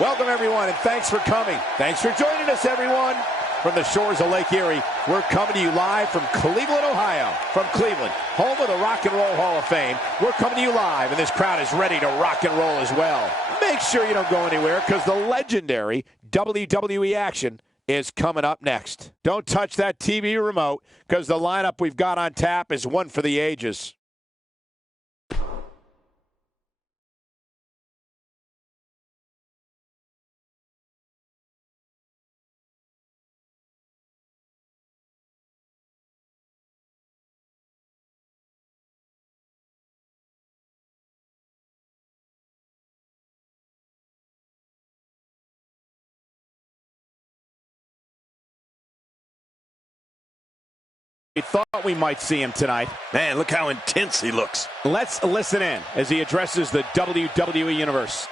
Welcome, everyone, and thanks for coming. Thanks for joining us, everyone. From the shores of Lake Erie, we're coming to you live from Cleveland, Ohio. From Cleveland, home of the Rock and Roll Hall of Fame, we're coming to you live, and this crowd is ready to rock and roll as well. Make sure you don't go anywhere, because the legendary WWE action is coming up next. Don't touch that TV remote, because the lineup we've got on tap is one for the ages. We thought we might see him tonight. Man, look how intense he looks. Let's listen in as he addresses the WWE Universe.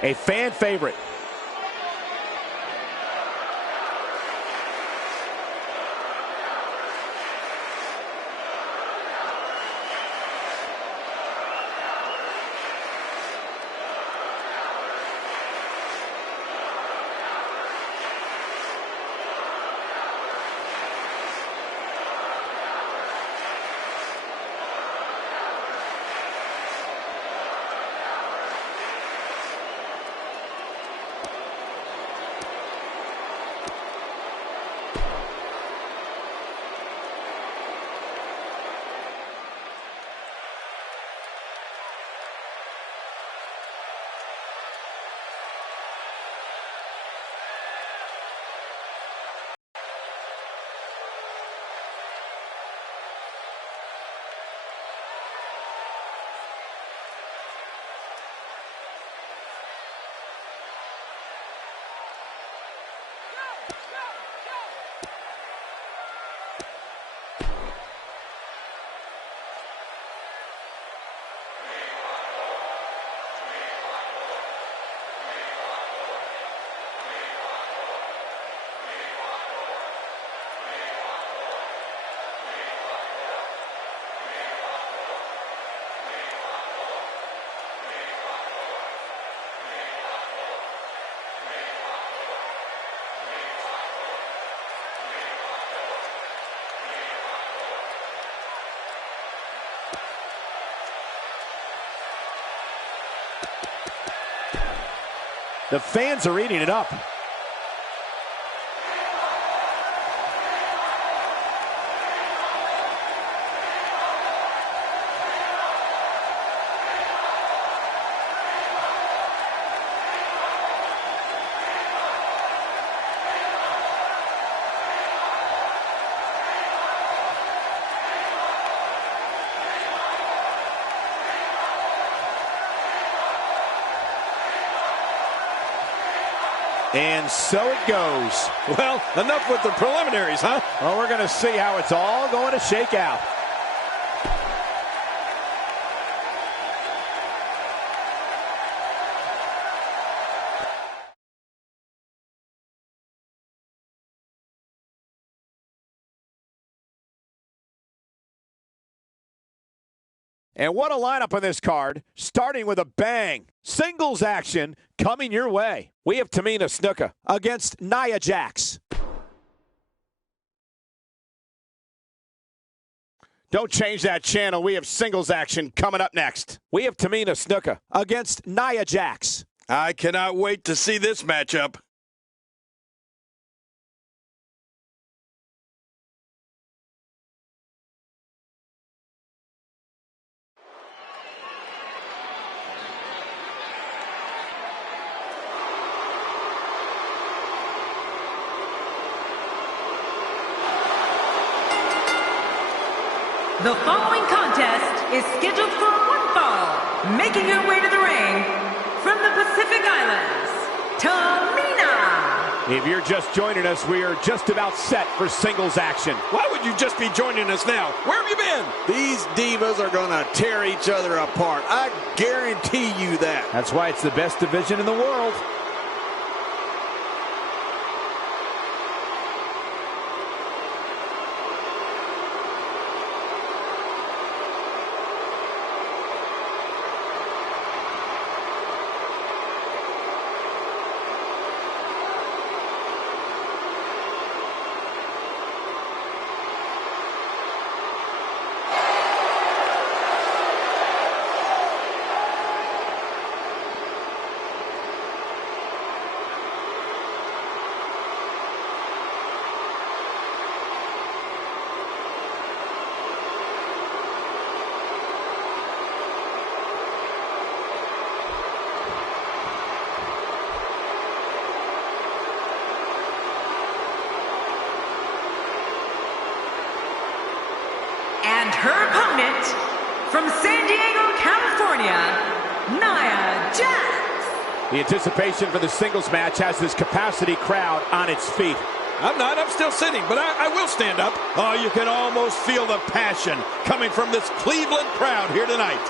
A fan favorite. The fans are eating it up. And so it goes. Well, enough with the preliminaries, huh? Well, we're going to see how it's all going to shake out. And what a lineup on this card, starting with a bang. Singles action coming your way. We have Tamina Snuka against Nia Jax. Don't change that channel. We have singles action coming up next. We have Tamina Snuka against Nia Jax. I cannot wait to see this matchup. The following contest is scheduled for one fall. Making her way to the ring from the Pacific Islands, Tamina. If you're just joining us, we are just about set for singles action. Why would you just be joining us now? Where have you been? These divas are going to tear each other apart. I guarantee you that. That's why it's the best division in the world. And her opponent, from San Diego, California, Nia Jax. The anticipation for the singles match has this capacity crowd on its feet. I'm still sitting, but I will stand up. Oh, you can almost feel the passion coming from this Cleveland crowd here tonight.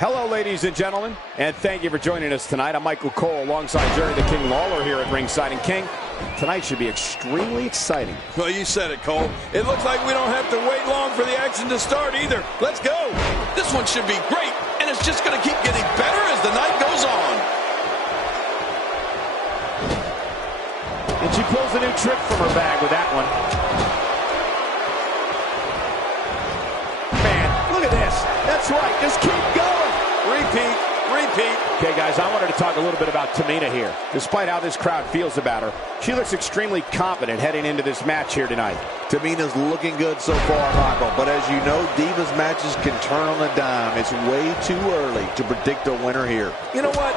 Hello, ladies and gentlemen, and thank you for joining us tonight. I'm Michael Cole alongside Jerry the King Lawler here at Ringside. And King, tonight should be extremely exciting. Well, you said it, Cole. It looks like we don't have to wait long for the action to start either. Let's go. This one should be great, and it's just going to keep getting better as the night goes on. And she pulls a new trick from her bag with that one. Man, look at this. That's right. Just keep going. Repeat. Okay, guys, I wanted to talk a little bit about Tamina here. Despite how this crowd feels about her, she looks extremely confident heading into this match here tonight. Tamina's looking good so far, Michael. But as you know, Divas matches can turn on a dime. It's way too early to predict a winner here. You know what?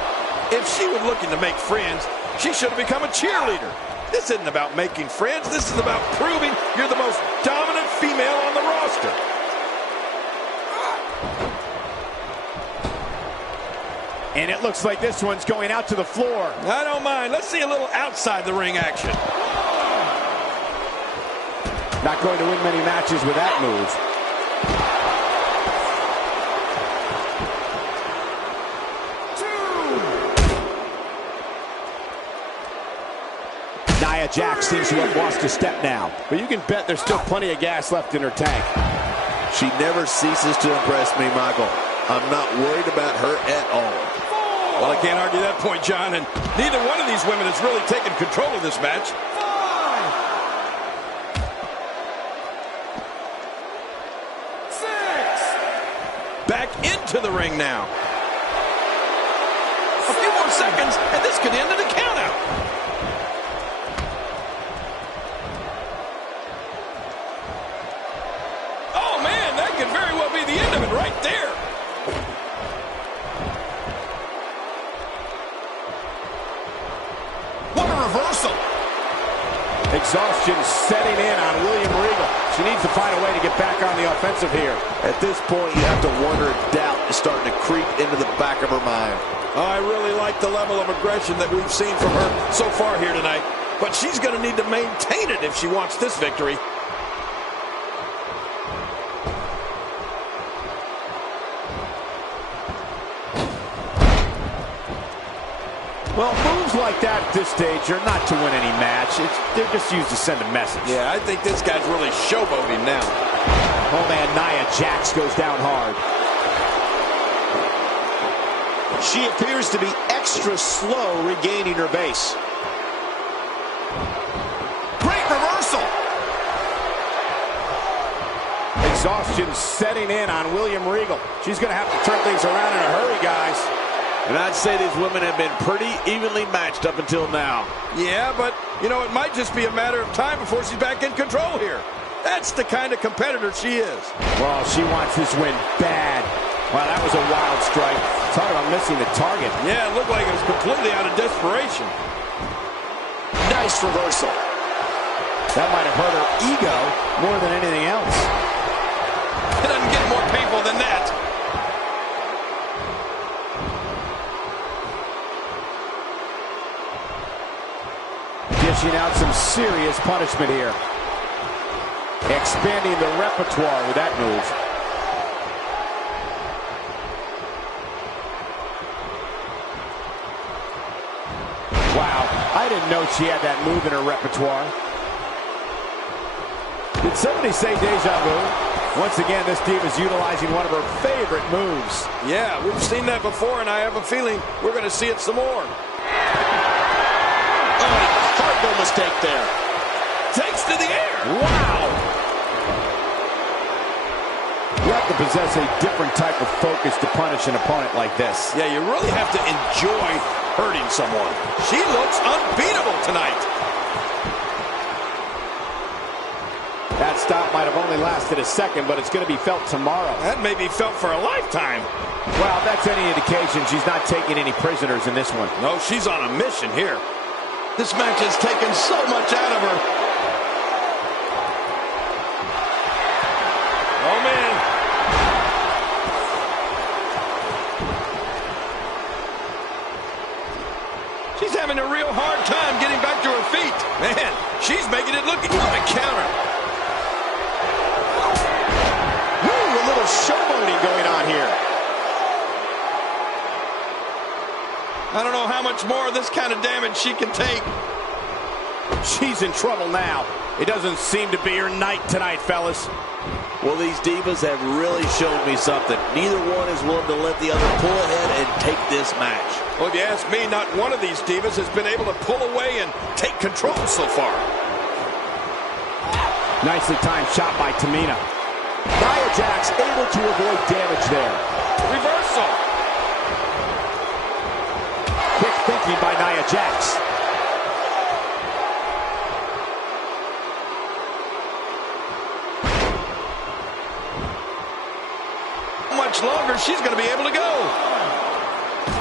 If she was looking to make friends, she should have become a cheerleader. This isn't about making friends. This is about proving you're the most dominant female on the roster. And it looks like this one's going out to the floor. I don't mind. Let's see a little outside the ring action. Not going to win many matches with that move. Nia Jax seems to have lost a step now. But you can bet there's still plenty of gas left in her tank. She never ceases to impress me, Michael. I'm not worried about her at all. Well, I can't argue that point, John, and neither one of these women has really taken control of this match. 5, 6. Back into the ring now. A few more seconds, and this could end in a countout. Oh, man, that could very well be the end of it right there. What a reversal. Exhaustion setting in on William Regal. She needs to find a way to get back on the offensive here. At this point, you have to wonder if doubt is starting to creep into the back of her mind. Oh, I really like the level of aggression that we've seen from her so far here tonight. But she's going to need to maintain it if she wants this victory. Well, moves like that at this stage are not to win any match. They're just used to send a message. Yeah, I think this guy's really showboating now. Oh, man, Nia Jax goes down hard. She appears to be extra slow regaining her base. Great reversal. Exhaustion setting in on William Regal. She's going to have to turn things around in a hurry, guys. And I'd say these women have been pretty evenly matched up until now. Yeah, but, you know, it might just be a matter of time before she's back in control here. That's the kind of competitor she is. Well, she wants this win bad. Wow, that was a wild strike. Talk about missing the target. Yeah, it looked like it was completely out of desperation. Nice reversal. That might have hurt her ego more than anything else. It doesn't get more painful than that. Dishing out some serious punishment here. Expanding the repertoire with that move. Wow, I didn't know she had that move in her repertoire. Did somebody say deja vu? Once again, this Diva's utilizing one of her favorite moves. Yeah, we've seen that before, and I have a feeling we're going to see it some more. Horrible mistake there. Takes to the air. Wow! You have to possess a different type of focus to punish an opponent like this. Yeah, you really have to enjoy hurting someone. She looks unbeatable tonight. That stop might have only lasted a second, but it's going to be felt tomorrow. That may be felt for a lifetime. Well, if that's any indication, she's not taking any prisoners in this one. No, she's on a mission here. This match has taken so much out of her. Oh, man. She's having a real hard time getting back to her feet. Man, she's making it look on a counter. Woo, a little showboating going on here. I don't know how much more of this kind of damage she can take. She's in trouble now. It doesn't seem to be her night tonight, fellas. Well, these Divas have really shown me something. Neither one is willing to let the other pull ahead and take this match. Well, if you ask me, not one of these Divas has been able to pull away and take control so far. Nicely timed shot by Tamina. Nia Jax able to avoid damage there. Reversal. Quick thinking by Nia Jax. How much longer she's going to be able to go?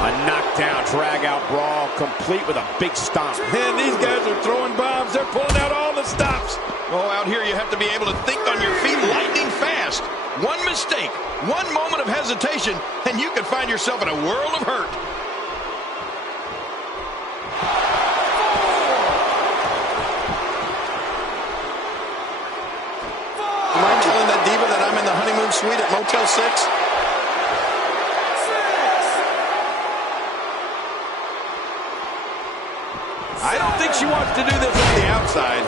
A knockdown, drag-out brawl, complete with a big stomp. Man, these guys are throwing bombs. They're pulling out all the stops. Oh, out here you have to be able to think on your feet lightning fast. One mistake, one moment of hesitation, and you can find yourself in a world of hurt. Am I telling that Diva that I'm in the honeymoon suite at Motel 6? I don't think she wants to do this on the outside.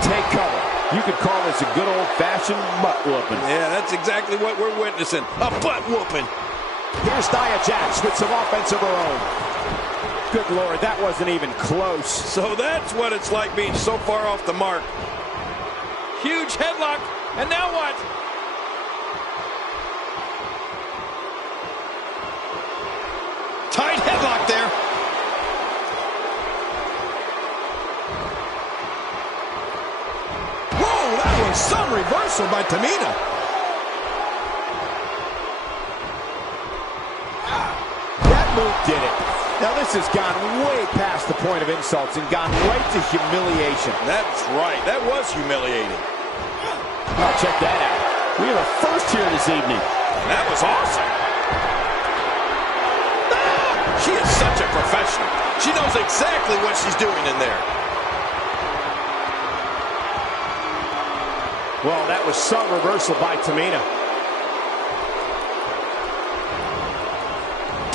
Take cover. You could call this a good old-fashioned butt-whooping. Yeah, that's exactly what we're witnessing. A butt-whooping. Here's Nia Jax with some offense of her own. Good Lord, that wasn't even close. So that's what it's like being so far off the mark. Huge headlock, and now what? Tight headlock there. Whoa, that was some reversal by Tamina. That move did it. Now this has gone way past the point of insults and gone right to humiliation. That's right. That was humiliating. Oh, check that out. We have a first here this evening. That was awesome. She is such a professional. She knows exactly what she's doing in there. Well, that was some reversal by Tamina.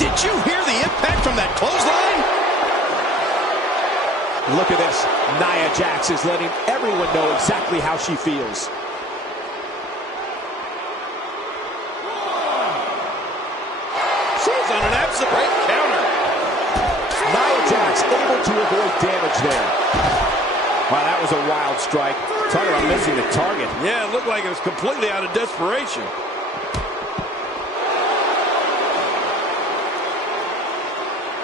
Did you hear the impact from that clothesline? Look at this. Nia Jax is letting everyone know exactly how she feels. She's on an absolute counter. Nia Jax able to avoid damage there. Wow, that was a wild strike. Talk about missing the target. Yeah, it looked like it was completely out of desperation.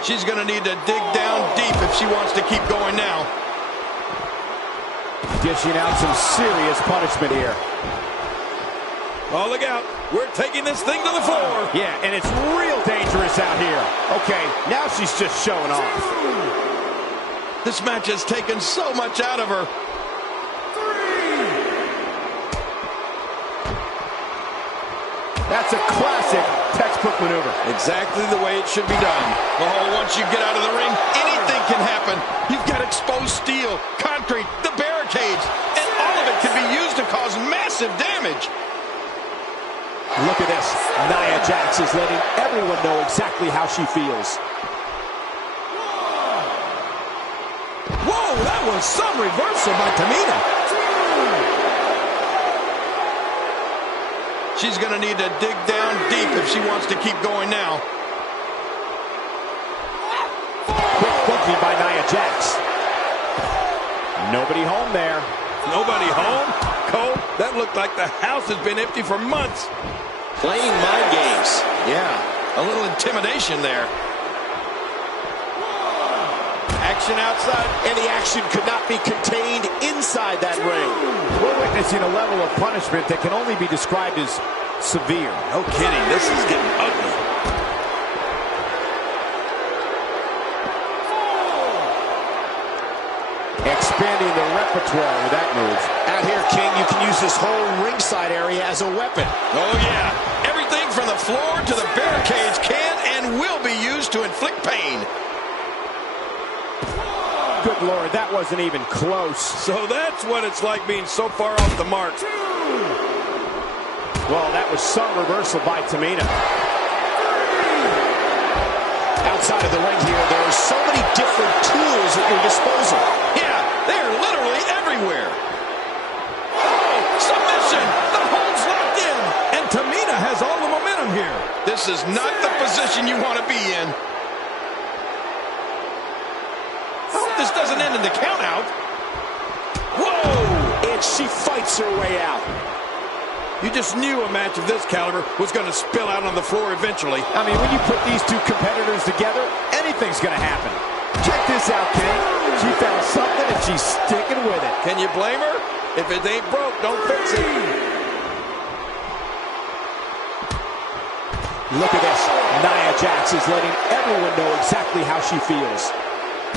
She's going to need to dig down deep if she wants to keep going now. Dishing out some serious punishment here. Oh, look out. We're taking this thing to the floor. Yeah, and it's real dangerous out here. Okay, now she's just showing off. This match has taken so much out of her. That's a classic textbook maneuver. Exactly the way it should be done. Oh, once you get out of the ring, anything can happen. You've got exposed steel, concrete, the barricades, and all of it can be used to cause massive damage. Look at this. Nia Jax is letting everyone know exactly how she feels. Whoa, that was some reversal by Tamina. She's going to need to dig down deep if she wants to keep going now. Quick thinking by Nia Jax. Nobody home there. Nobody home? Cole, that looked like the house has been empty for months. Playing mind games. Yeah, a little intimidation there. Action outside. And the action could not be contained inside that ring. We're witnessing a level of punishment that can only be described as severe. No kidding, this is getting ugly. Expanding the repertoire with that move. Out here, King, you can use this whole ringside area as a weapon. Oh, yeah. Everything from the floor to the barricades can and will be used to inflict pain. Good Lord, that wasn't even close. So that's what it's like being so far off the mark. Well, that was some reversal by Tamina. Outside of the ring here, there are so many different tools at your disposal. Yeah, they're literally everywhere. Oh, submission! The hold's locked in! And Tamina has all the momentum here. This is not the position you want to be in. I hope this doesn't end in the count out. Whoa! And she fights her way out. You just knew a match of this caliber was going to spill out on the floor eventually. I mean, when you put these two competitors together, anything's going to happen. Check this out, King. She found something and she's sticking with it. Can you blame her? If it ain't broke, don't fix it. Look at this. Nia Jax is letting everyone know exactly how she feels.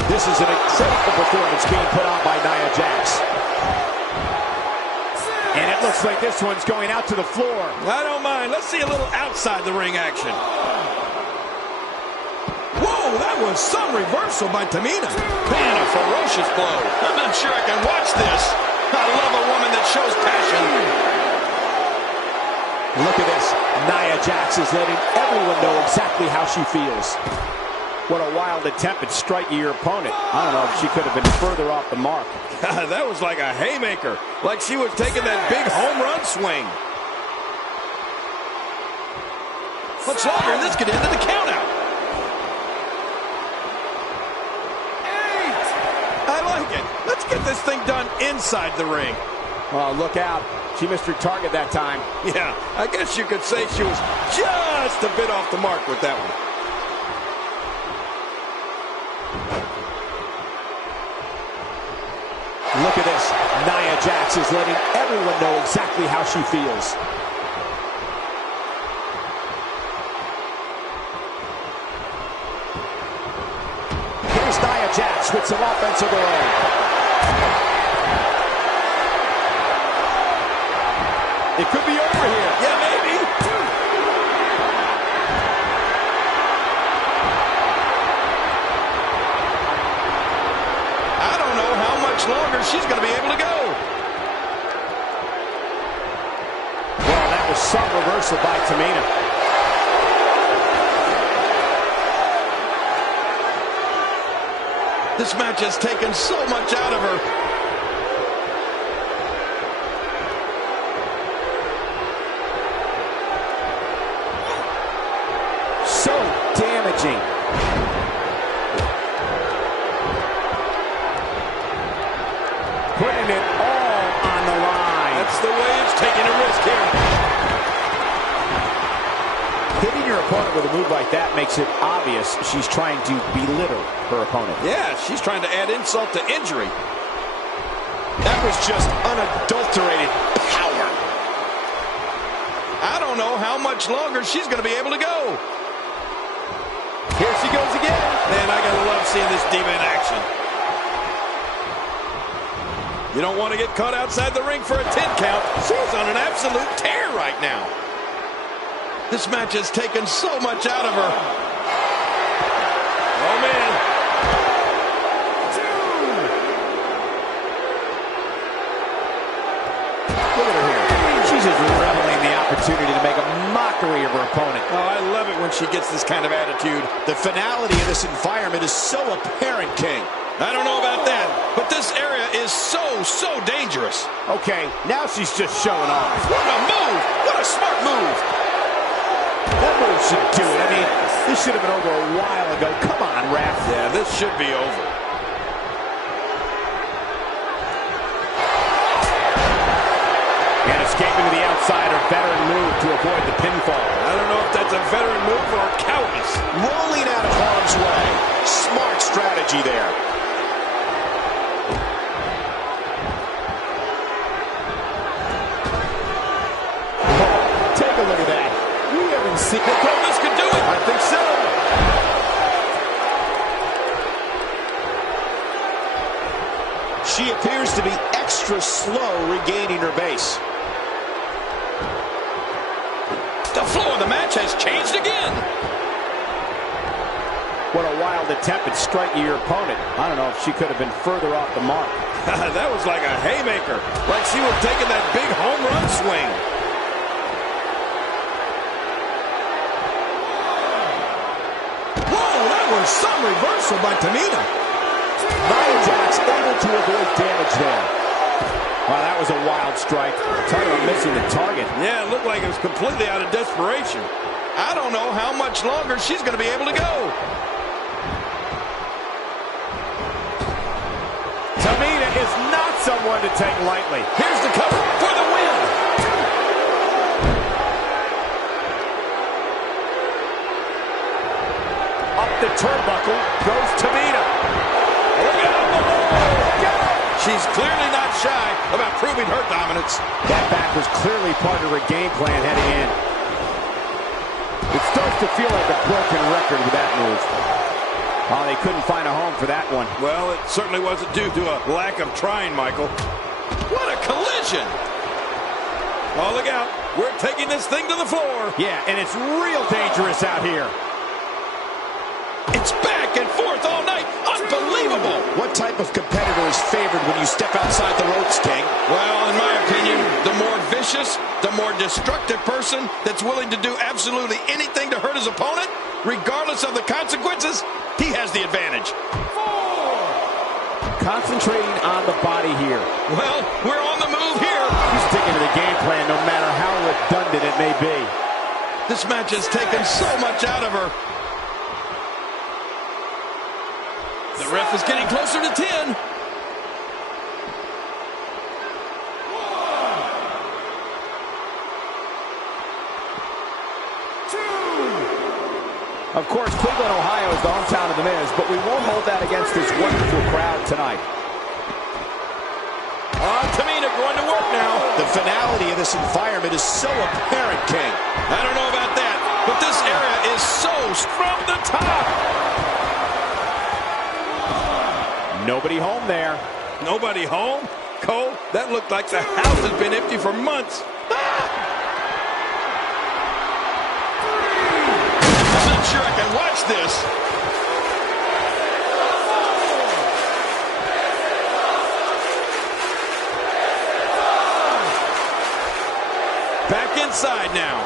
This is an incredible performance being put on by Nia Jax. And it looks like this one's going out to the floor. I don't mind. Let's see a little outside the ring action. Whoa, that was some reversal by Tamina. Man, a ferocious blow. I'm not sure I can watch this. I love a woman that shows passion. Look at this. Nia Jax is letting everyone know exactly how she feels. What a wild attempt at striking your opponent. I don't know if she could have been further off the mark. That was like a haymaker. Like she was taking that big home run swing. Much longer and this could end in the countout. 8. I like it. Let's get this thing done inside the ring. Oh, look out. She missed her target that time. Yeah, I guess you could say she was just a bit off the mark with that one. Look at this. Nia Jax is letting everyone know exactly how she feels. Here's Nia Jax with some offense of her own. It could be over here. Yeah, maybe. I don't know how much longer she's going to be able to go. reversal by Tamina. This match has taken so much out of her. So damaging. Putting it all on the line. That's the way it's taking a risk here. Hitting your opponent with a move like that makes it obvious she's trying to belittle her opponent. Yeah, she's trying to add insult to injury. That was just unadulterated power. I don't know how much longer she's going to be able to go. Here she goes again. Man, I gotta love seeing this diva in action. You don't want to get caught outside the ring for a 10 count. She's on an absolute tear right now. This match has taken so much out of her. Oh, man. Look at her here. She's just reveling in the opportunity to make a mockery of her opponent. Oh, I love it when she gets this kind of attitude. The finality of this environment is so apparent, King. I don't know about that, but this area is so dangerous. Okay, now she's just showing off. What a move! What a smart move! That move should do it. I mean, this should have been over a while ago. Come on, ref. Yeah, this should be over. And escaping to the outside, her veteran move to avoid the pinfall. I don't know if that's a veteran move or cowardice. Rolling out of harm's way. Smart strategy there. Take a look at that. We haven't seen it. Oh, this could do it. I think so. She appears to be extra slow regaining her base. The flow of the match has changed again. What a wild attempt at striking your opponent. I don't know if she could have been further off the mark. That was like a haymaker. Like she was taking that big home run swing. Whoa, that was some reversal by Tamina. Nia Jax able to avoid damage there. Wow, that was a wild strike. Talk about missing the target. Yeah, it looked like it was completely out of desperation. I don't know how much longer she's going to be able to go. Tamina is not someone to take lightly. Here's the cover for the win. Up the turnbuckle goes Tamina. Look out below. She's clearly not shy about proving her dominance. That back was clearly part of her game plan heading in. It starts to feel like a broken record with that move. Oh, they couldn't find a home for that one. Well, it certainly wasn't due to a lack of trying, Michael. What a collision! Oh, look out. We're taking this thing to the floor. Yeah, and it's real dangerous out here. It's back and forth all night. Unbelievable! What type of competitor is favored when you step outside the ropes, King? Well, in my opinion, the more vicious, the more destructive person that's willing to do absolutely anything to hurt his opponent, regardless of the consequences, he has the advantage. Concentrating on the body here. Well, we're on the move here. He's sticking to the game plan no matter how redundant it may be. This match has taken so much out of her. The ref is getting closer to 10. Of course, Cleveland, Ohio is the hometown of The Miz, but we won't hold that against this wonderful crowd tonight. Tamina going to work now. The finality of this environment is so apparent, King. I don't know about that, but this area is so from the top. Nobody home there. Nobody home? Cole, that looked like the house has been empty for months. I'm not sure I can watch this. Back inside now.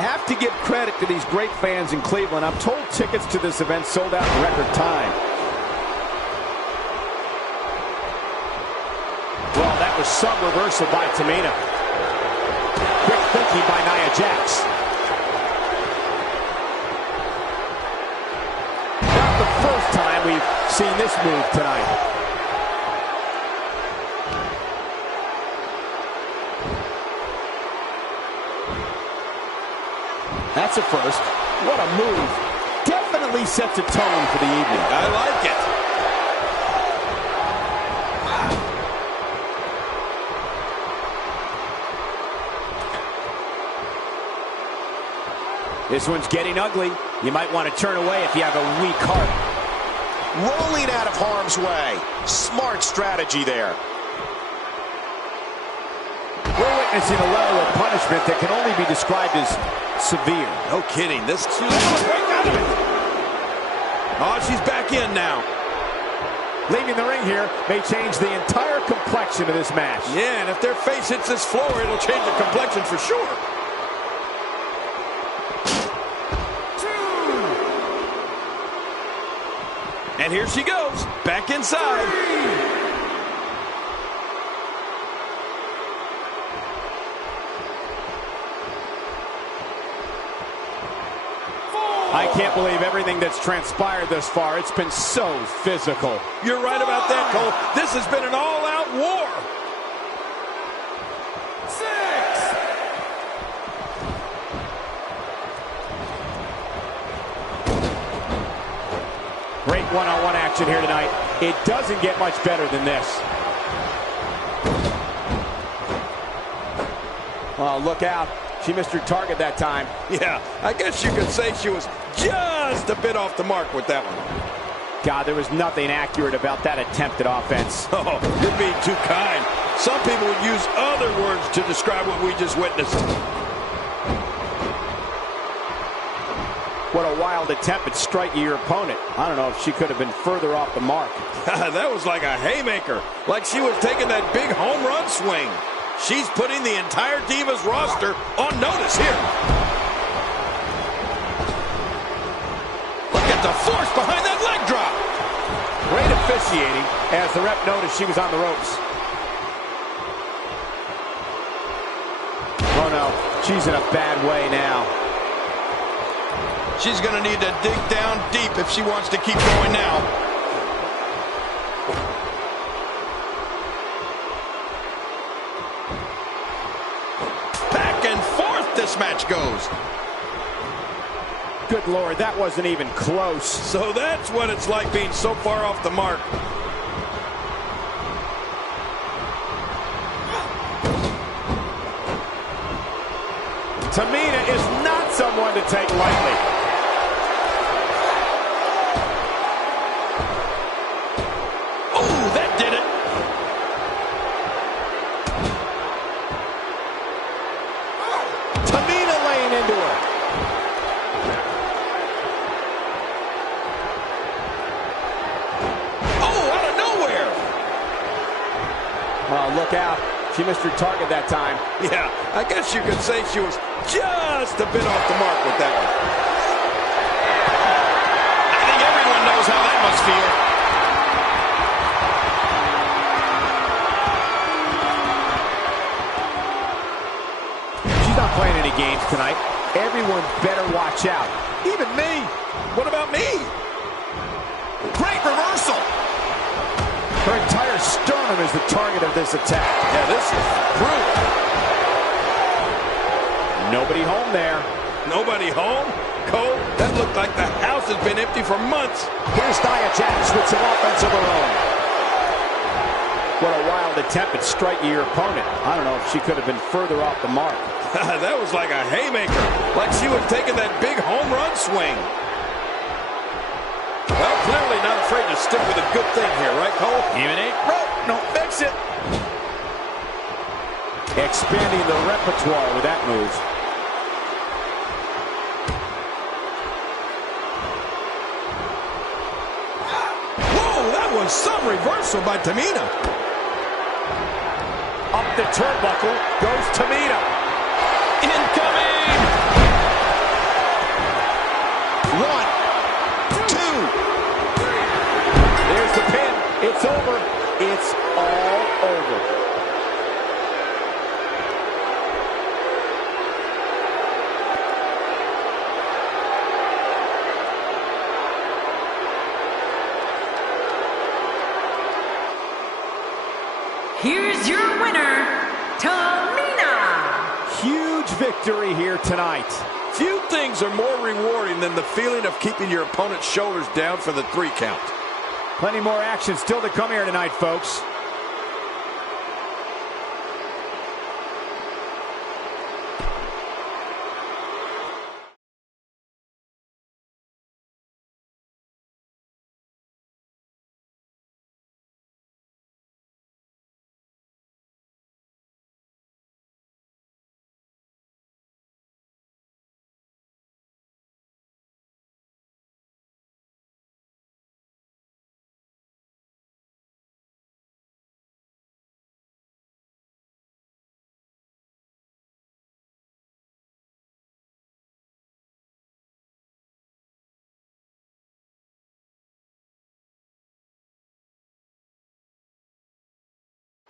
have to give credit to these great fans in Cleveland. I'm told tickets to this event sold out in record time. Well, that was some reversal by Tamina. Quick thinking by Nia Jax. Not the first time we've seen this move tonight. That's a first. What a move. Definitely sets a tone for the evening. I like it. This one's getting ugly. You might want to turn away if you have a weak heart. Rolling out of harm's way. Smart strategy there. We're witnessing a level of punishment that can only be described as severe. No kidding. This she's able to break out of it. Oh, she's back in now. Leaving the ring here may change the entire complexion of this match. Yeah, and if their face hits this floor, it'll change the complexion for sure. And here she goes, back inside. I can't believe everything that's transpired thus far. It's been so physical. You're right about that, Cole. This has been an all-out war. 6. Great one-on-one action here tonight. It doesn't get much better than this. Oh, look out. She missed her target that time. Yeah, I guess you could say she was just a bit off the mark with that one. God, there was nothing accurate about that attempt at offense. Oh, you're being too kind. Some people would use other words to describe what we just witnessed. What a wild attempt at striking your opponent. I don't know if she could have been further off the mark. That was like a haymaker, like she was taking that big home run swing. She's putting the entire Divas roster on notice here. Look at the force behind that leg drop. Great officiating as the ref noticed she was on the ropes. Oh no, she's in a bad way now. She's going to need to dig down deep if she wants to keep going now. Back and forth this match goes. Good Lord, that wasn't even close. So that's what it's like being so far off the mark. Tamina is not someone to take lightly. Oh, look out. She missed her target that time. Yeah, I guess you could say she was just a bit off the mark with that one. I think everyone knows how that must feel. She's not playing any games tonight. Everyone better watch out. Even me. What about me? Great reversal. Her entire sternum is the target of this attack. Yeah, this is brutal. Nobody home there. Nobody home? Cole, that looked like the house has been empty for months. Here's Nia Jax with some offense of her own. What a wild attempt at striking your opponent. I don't know if she could have been further off the mark. That was like a haymaker, like she was taking that big home run swing. Well, clearly not afraid to stick with a good thing here, right, Cole? Even ain't broke, don't fix it. Expanding the repertoire with that move. Whoa, that was some reversal by Tamina. Up the turnbuckle goes Tamina. Incoming! 1, 2. There's the pin. It's over. It's all over. Here's your winner, Tamina. Huge victory here tonight. Few things are more rewarding than the feeling of keeping your opponent's shoulders down for the 3 count. Plenty more action still to come here tonight, folks.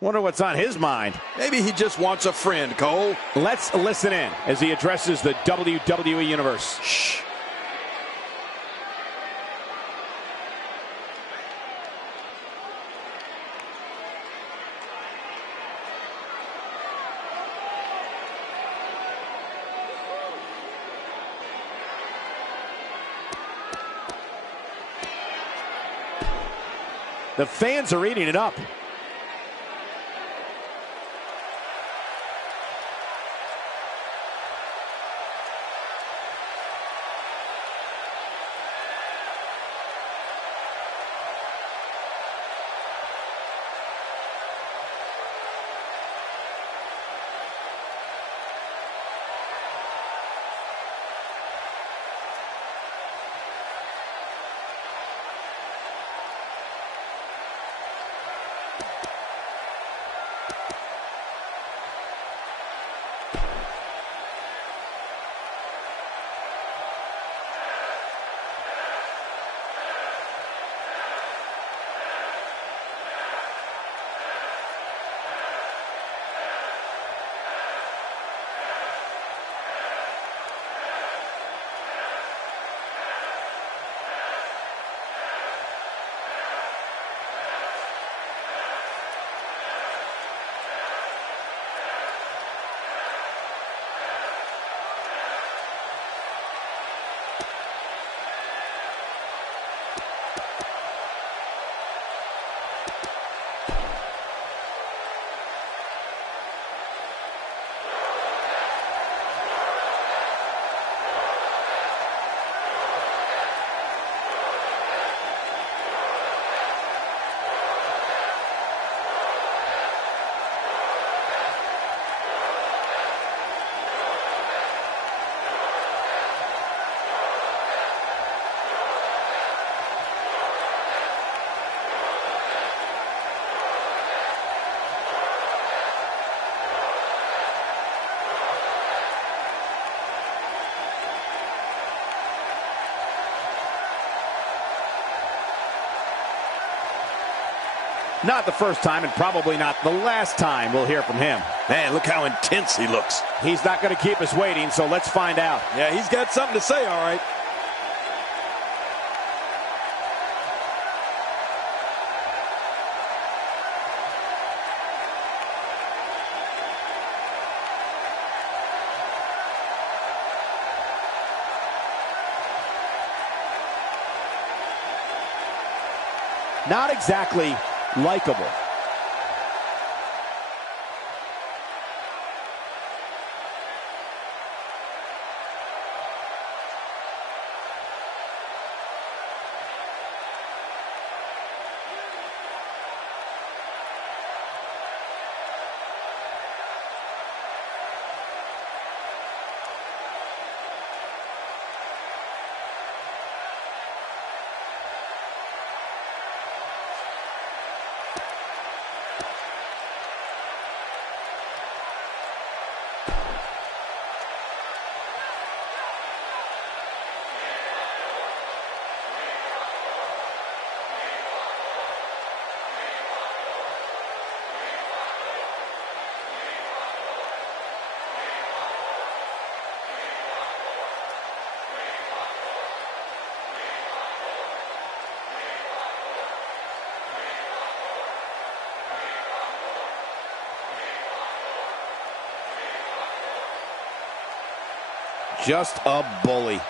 Wonder what's on his mind. Maybe he just wants a friend, Cole. Let's listen in as he addresses the WWE Universe. Shh. The fans are eating it up. Not the first time and probably not the last time we'll hear from him. Man, look how intense he looks. He's not going to keep us waiting, so let's find out. Yeah, he's got something to say, all right. Not exactly likable. Just a bully.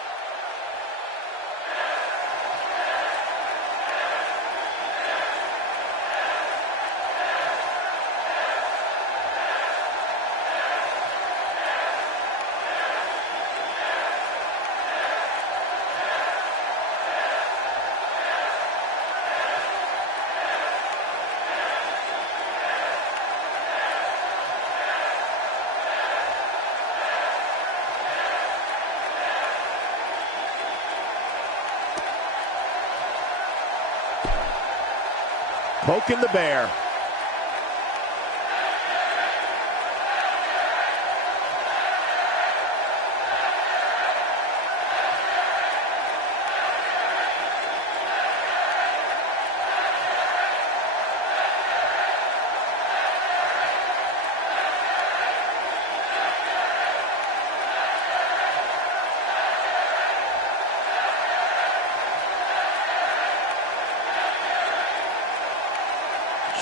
Poking the bear.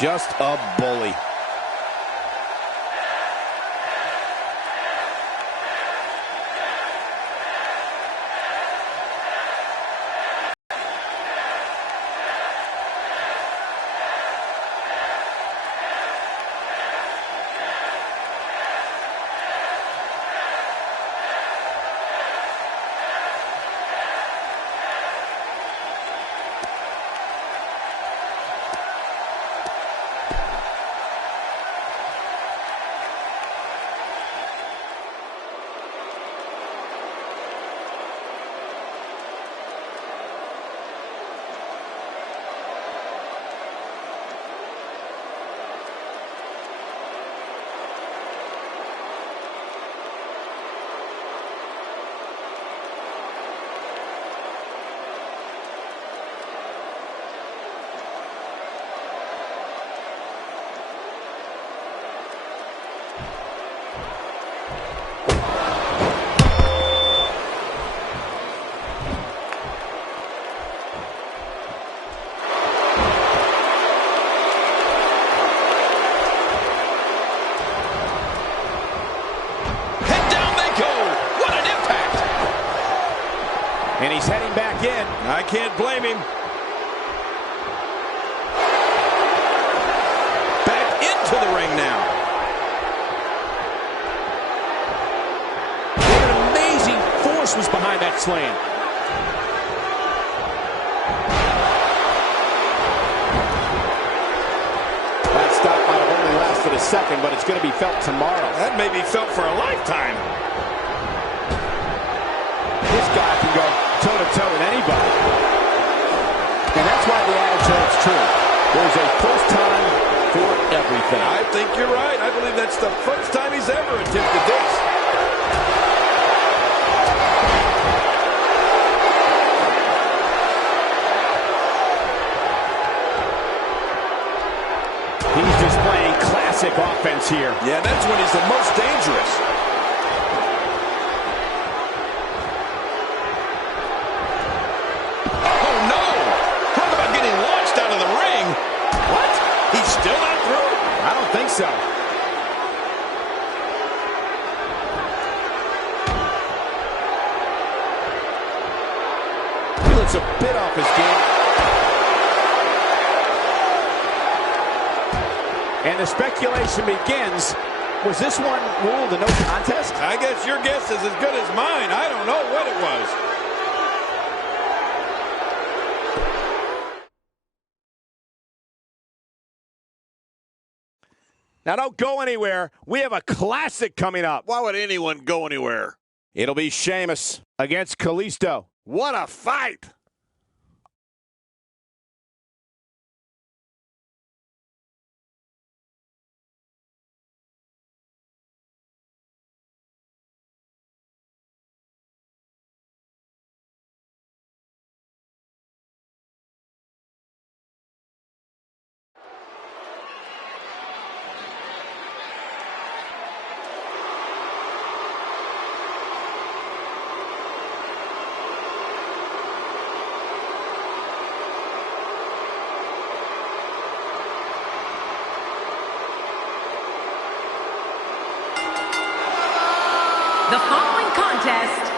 Just a bully. And he's heading back in. I can't blame him. Back into the ring now. What an amazing force was behind that slam. That stop might have only lasted a second, but it's going to be felt tomorrow. That may be felt for a lifetime. This guy can go toe-to-toe with anybody. And that's why the adage holds true. There's a first time for everything. I think you're right. I believe that's the first time he's ever attempted this. He's displaying classic offense here. Yeah, that's when he's the most dangerous. I don't think so. He looks a bit off his game. And the speculation begins. Was this one ruled a no contest? I guess your guess is as good as mine. I don't know what it was. Now don't go anywhere. We have a classic coming up. Why would anyone go anywhere? It'll be Sheamus against Kalisto. What a fight!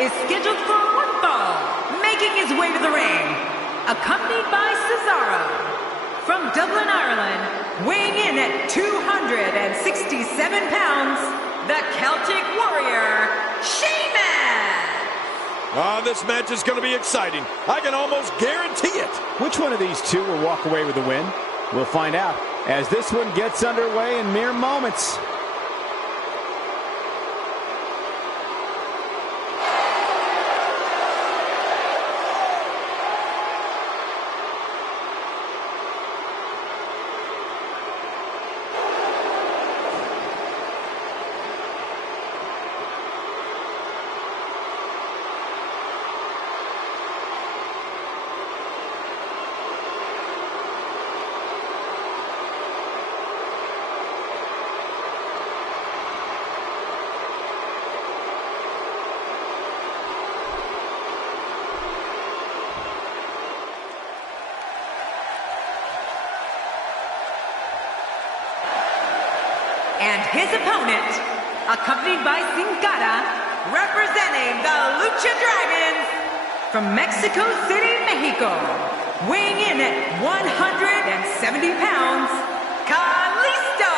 is scheduled for one fall, making his way to the ring, accompanied by Cesaro. From Dublin, Ireland, weighing in at 267 pounds, the Celtic Warrior, Sheamus! Oh, this match is going to be exciting. I can almost guarantee it. Which one of these two will walk away with the win? We'll find out as this one gets underway in mere moments. And his opponent, accompanied by Sin Cara, representing the Lucha Dragons, from Mexico City, Mexico, weighing in at 170 pounds, Kalisto!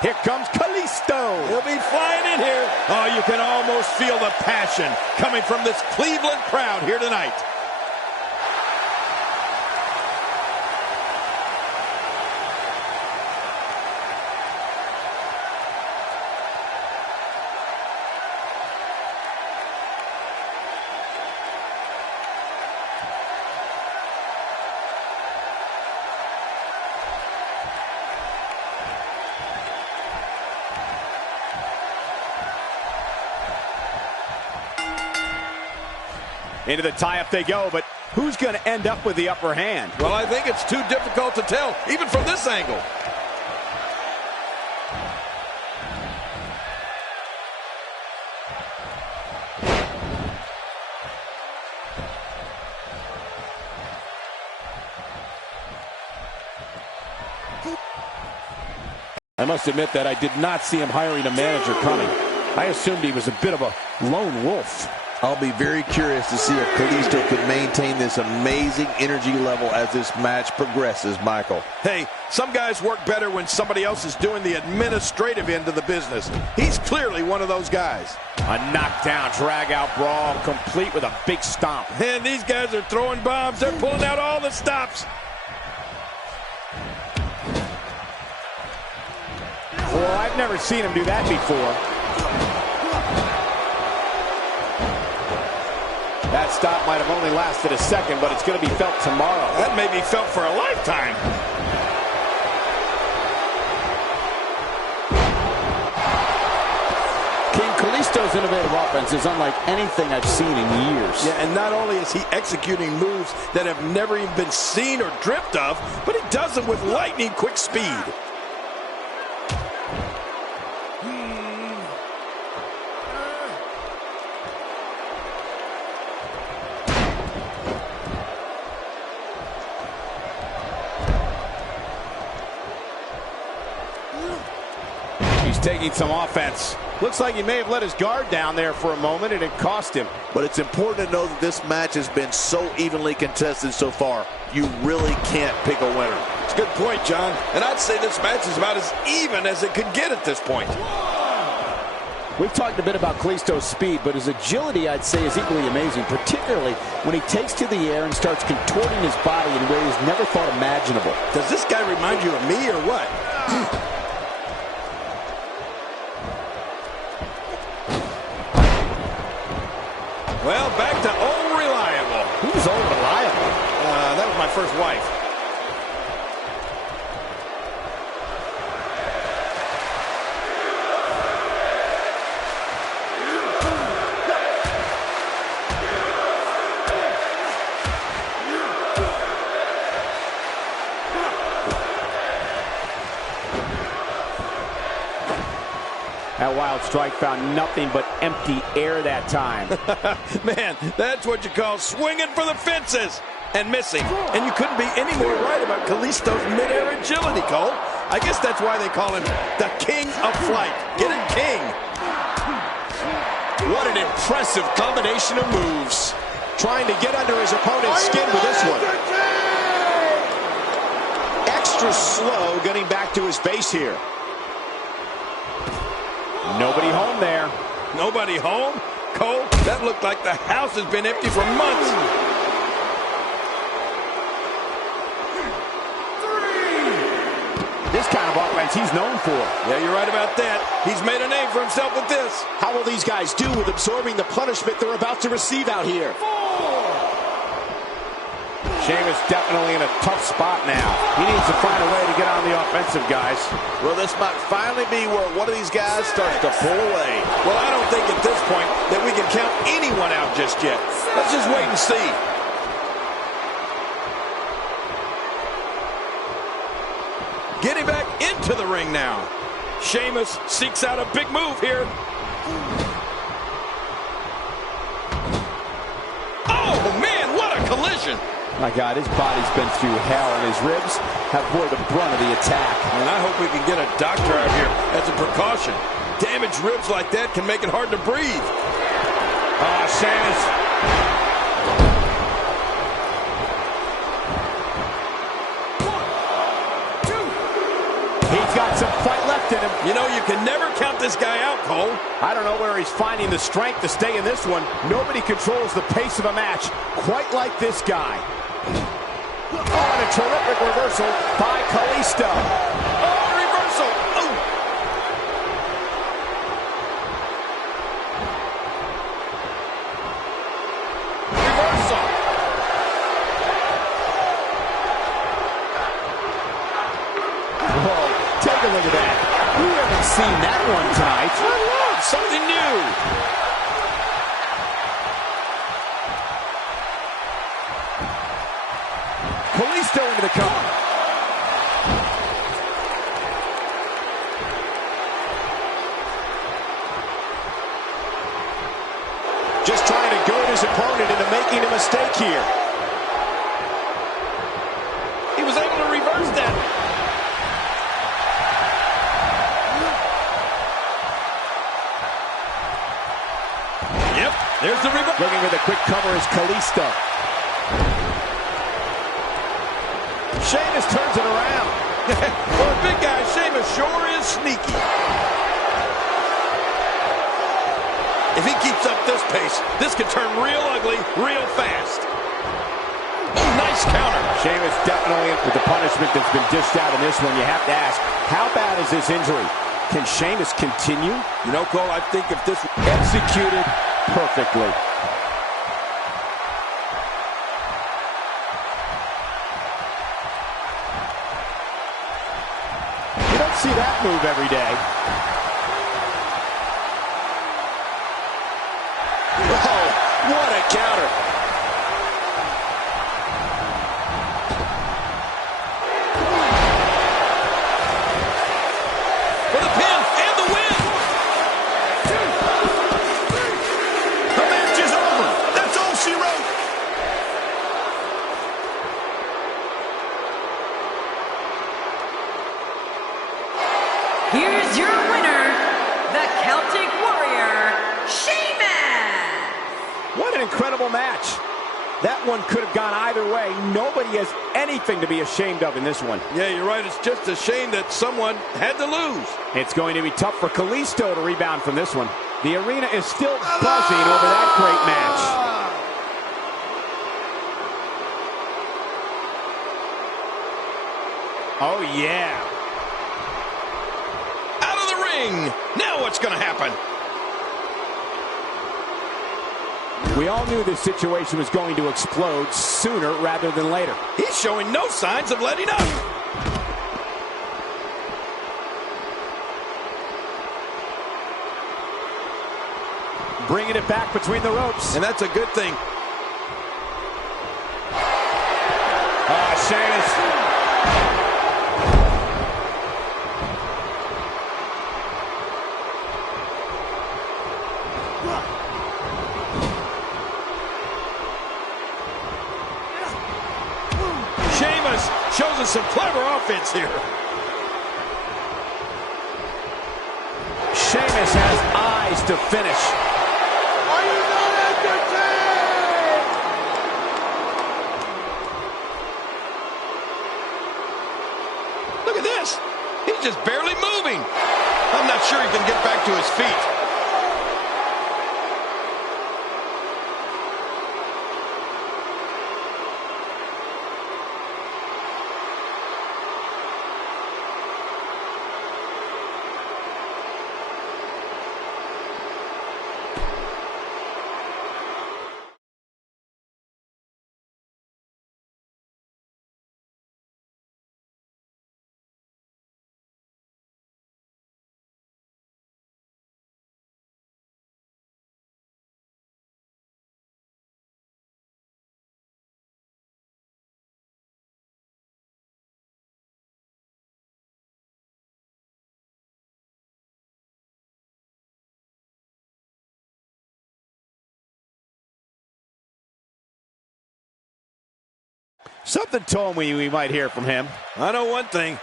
Here comes Kalisto. He'll be flying in here. Oh, you can almost feel the passion coming from this Cleveland crowd here tonight. Into the tie-up they go, but who's going to end up with the upper hand? Well, I think it's too difficult to tell, even from this angle. I must admit that I did not see him hiring a manager coming. I assumed he was a bit of a lone wolf. I'll be very curious to see if Kalisto can maintain this amazing energy level as this match progresses, Michael. Hey, some guys work better when somebody else is doing the administrative end of the business. He's clearly one of those guys. A knockdown, drag-out brawl, complete with a big stomp. And these guys are throwing bombs. They're pulling out all the stops. Well, I've never seen him do that before. That stop might have only lasted a second, but it's going to be felt tomorrow. That may be felt for a lifetime. King, Kalisto's innovative offense is unlike anything I've seen in years. Yeah, and not only is he executing moves that have never even been seen or dreamt of, but he does them with lightning quick speed. Taking some offense. Looks like he may have let his guard down there for a moment, and it cost him. But it's important to know that this match has been so evenly contested so far. You really can't pick a winner. It's a good point, John. And I'd say this match is about as even as it could get at this point. We've talked a bit about Kalisto's speed, but his agility, I'd say, is equally amazing, particularly when he takes to the air and starts contorting his body in ways never thought imaginable. Does this guy remind you of me or what? Well, back to old reliable. Who's old reliable? That was my first wife. That wild strike found nothing but empty air that time. Man, that's what you call swinging for the fences and missing. And you couldn't be any more right about Kalisto's mid-air agility, Cole. I guess that's why they call him the King of Flight. Get it, King. What an impressive combination of moves. Trying to get under his opponent's skin with this one. Extra slow getting back to his base here. Nobody home there. Nobody home? Cole, that looked like the house has been empty for months. This kind of offense he's known for. Yeah, you're right about that. He's made a name for himself with this. How will these guys do with absorbing the punishment they're about to receive out here? Sheamus definitely in a tough spot now. He needs to find a way to get on the offensive, guys. Well, this might finally be where one of these guys starts to pull away. Well, I don't think at this point that we can count anyone out just yet. Let's just wait and see. Getting back into the ring now. Sheamus seeks out a big move here. Oh, man, what a collision. My God, his body's been through hell, and his ribs have bore the brunt of the attack. And I hope we can get a doctor out here as a precaution. Damaged ribs like that can make it hard to breathe. Sheamus. He's got some fight left in him. You know, you can never count this guy out, Cole. I don't know where he's finding the strength to stay in this one. Nobody controls the pace of a match quite like this guy. Oh, and a terrific reversal by Kalisto. Oh, reversal. Oh. Reversal. Whoa, take a look at that. We haven't seen that one tonight. Something new. Kalisto into the cover. Just trying to goad his opponent into making a mistake here. He was able to reverse that. Yep, there's the reverse. Looking for the quick cover is Kalisto. Sheamus turns it around. For a big guy, Sheamus sure is sneaky. If he keeps up this pace, this could turn real ugly real fast. Oh, nice counter. Sheamus definitely with the punishment that's been dished out in this one. You have to ask, how bad is this injury? Can Sheamus continue? You know, Cole, I think if this Executed perfectly. You don't see that move every day. Oh, what a counter. for the pin and the win. The match is over. That's all she wrote. Here's your winner, the Celtic Warrior, Sheamus. What an incredible match. That one could have gone either way. Nobody has anything to be ashamed of in this one. Yeah, you're right. It's just a shame that someone had to lose. It's going to be tough for Kalisto to rebound from this one. The arena is still buzzing over that great match. Oh, yeah. Out of the ring. Now what's going to happen? We all knew this situation was going to explode sooner rather than later. He's showing no signs of letting up. Bringing it back between the ropes. And that's a good thing. Sheamus. Sheamus shows us some clever offense here. Sheamus has eyes to finish. this. He's just barely moving. I'm not sure he can get back to his feet. Something told me we might hear from him. I know one thing.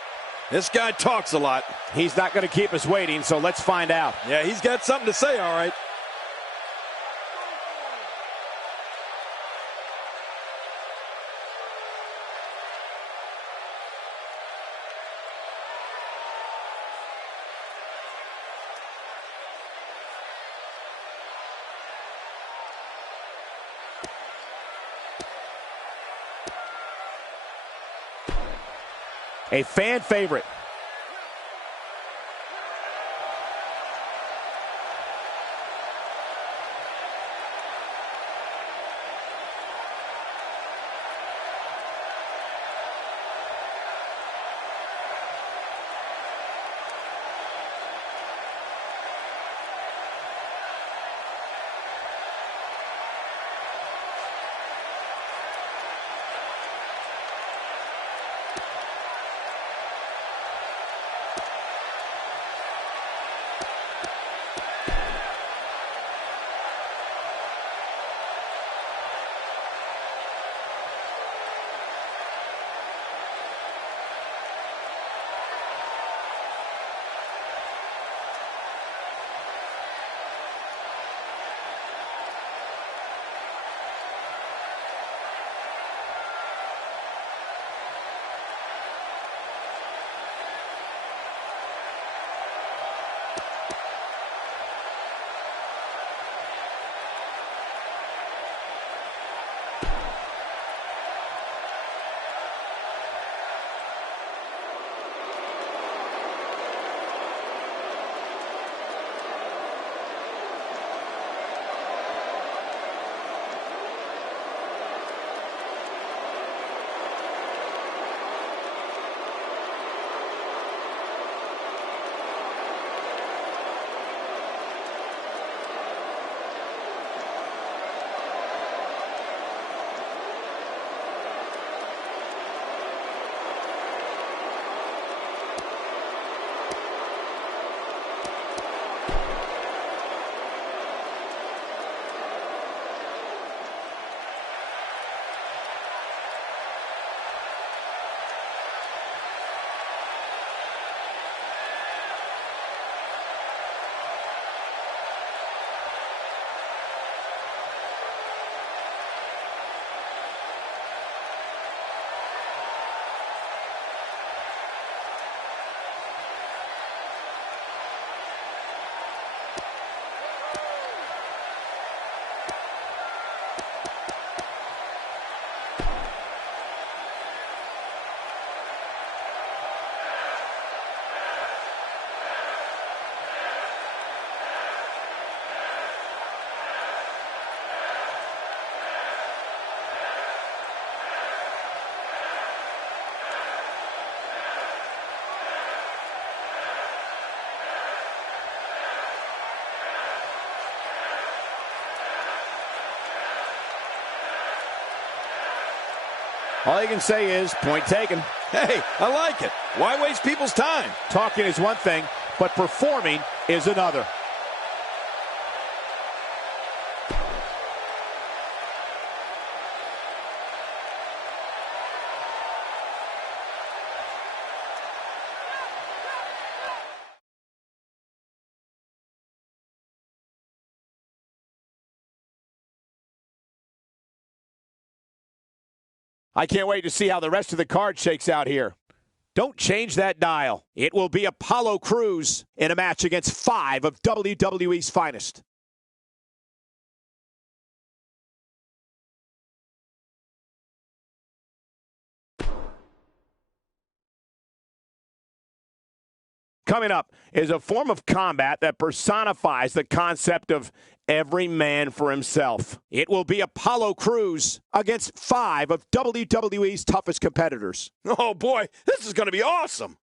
This guy talks a lot. He's not going to keep us waiting, so let's find out. Yeah, he's got something to say, all right. A fan favorite. All you can say is, point taken. Hey, I like it. Why waste people's time? Talking is one thing, but performing is another. I can't wait to see how the rest of the card shakes out here. Don't change that dial. It will be Apollo Crews in a match against 5 of WWE's finest. Coming up is a form of combat that personifies the concept of every man for himself. It will be Apollo Crews against 5 of WWE's toughest competitors. Oh, boy, this is going to be awesome.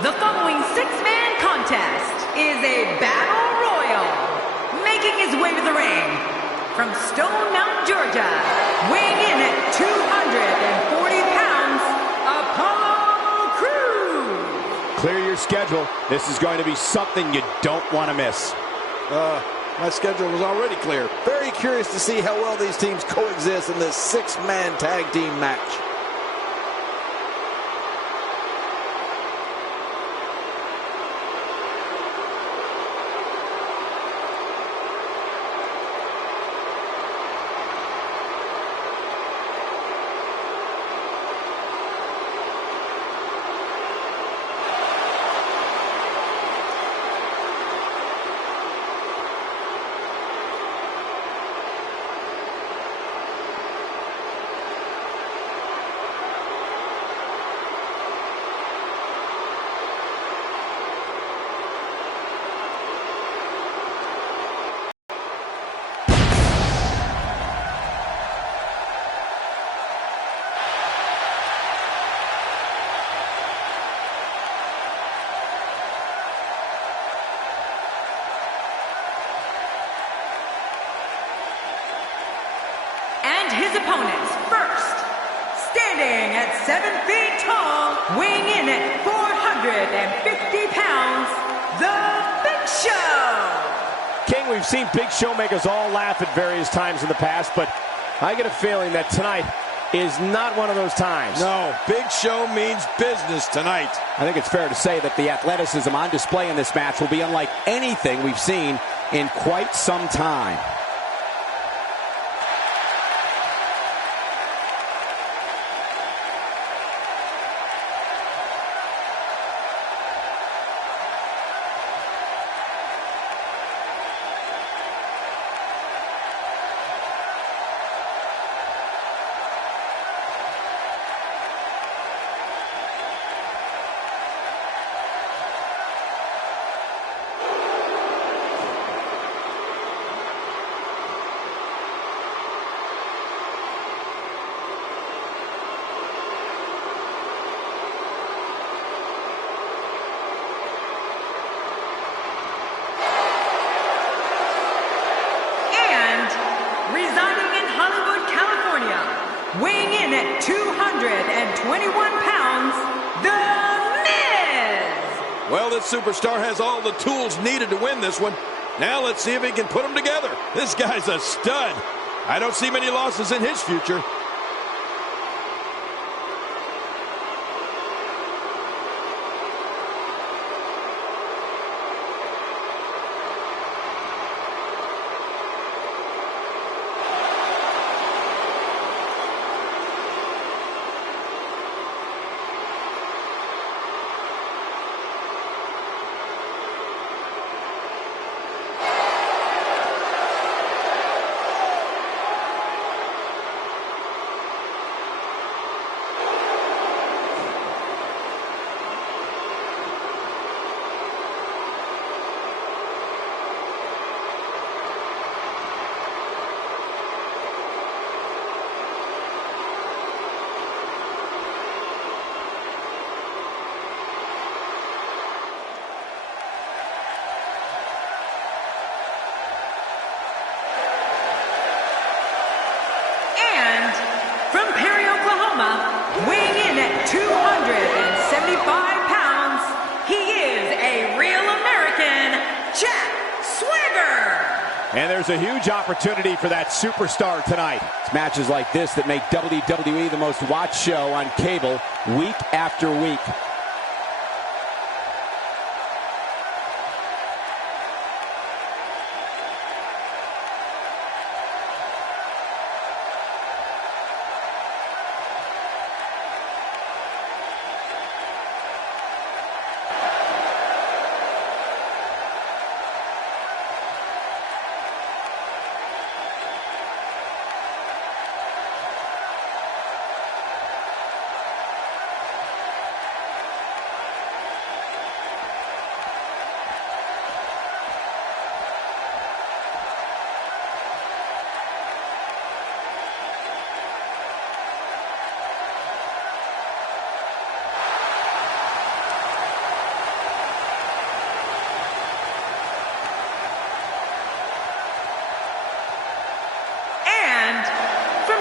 The following six-man contest is a battle royal. Making his way to the ring from Stone Mountain, Georgia, weighing in at 240 pounds, Apollo Crews. Clear your schedule. This is going to be something you don't want to miss. My schedule was already clear. Very curious to see how well these teams coexist in this six-man tag team match. His opponents first, standing at 7 feet tall, weighing in at 450 pounds, The Big Show. King, we've seen Big Show makers all laugh at various times in the past, but I get a feeling that tonight is not one of those times. No, Big Show means business tonight. I think it's fair to say that the athleticism on display in this match will be unlike anything we've seen in quite some time. Weighing in at 221 pounds, The Miz. Well, this superstar has all the tools needed to win this one. Now let's see if he can put them together. This guy's a stud. I don't see many losses in his future. And there's a huge opportunity for that superstar tonight. It's matches like this that make WWE the most watched show on cable week after week.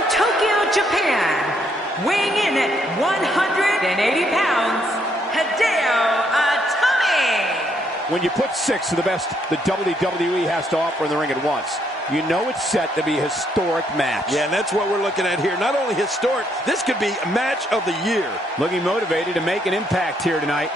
Tokyo, Japan, weighing in at 180 pounds, Hideo Itami. When you put 6 of the best the WWE has to offer in the ring at once, you know it's set to be a historic match. Yeah, and that's what we're looking at here. Not only historic, this could be a match of the year. Looking motivated to make an impact here tonight.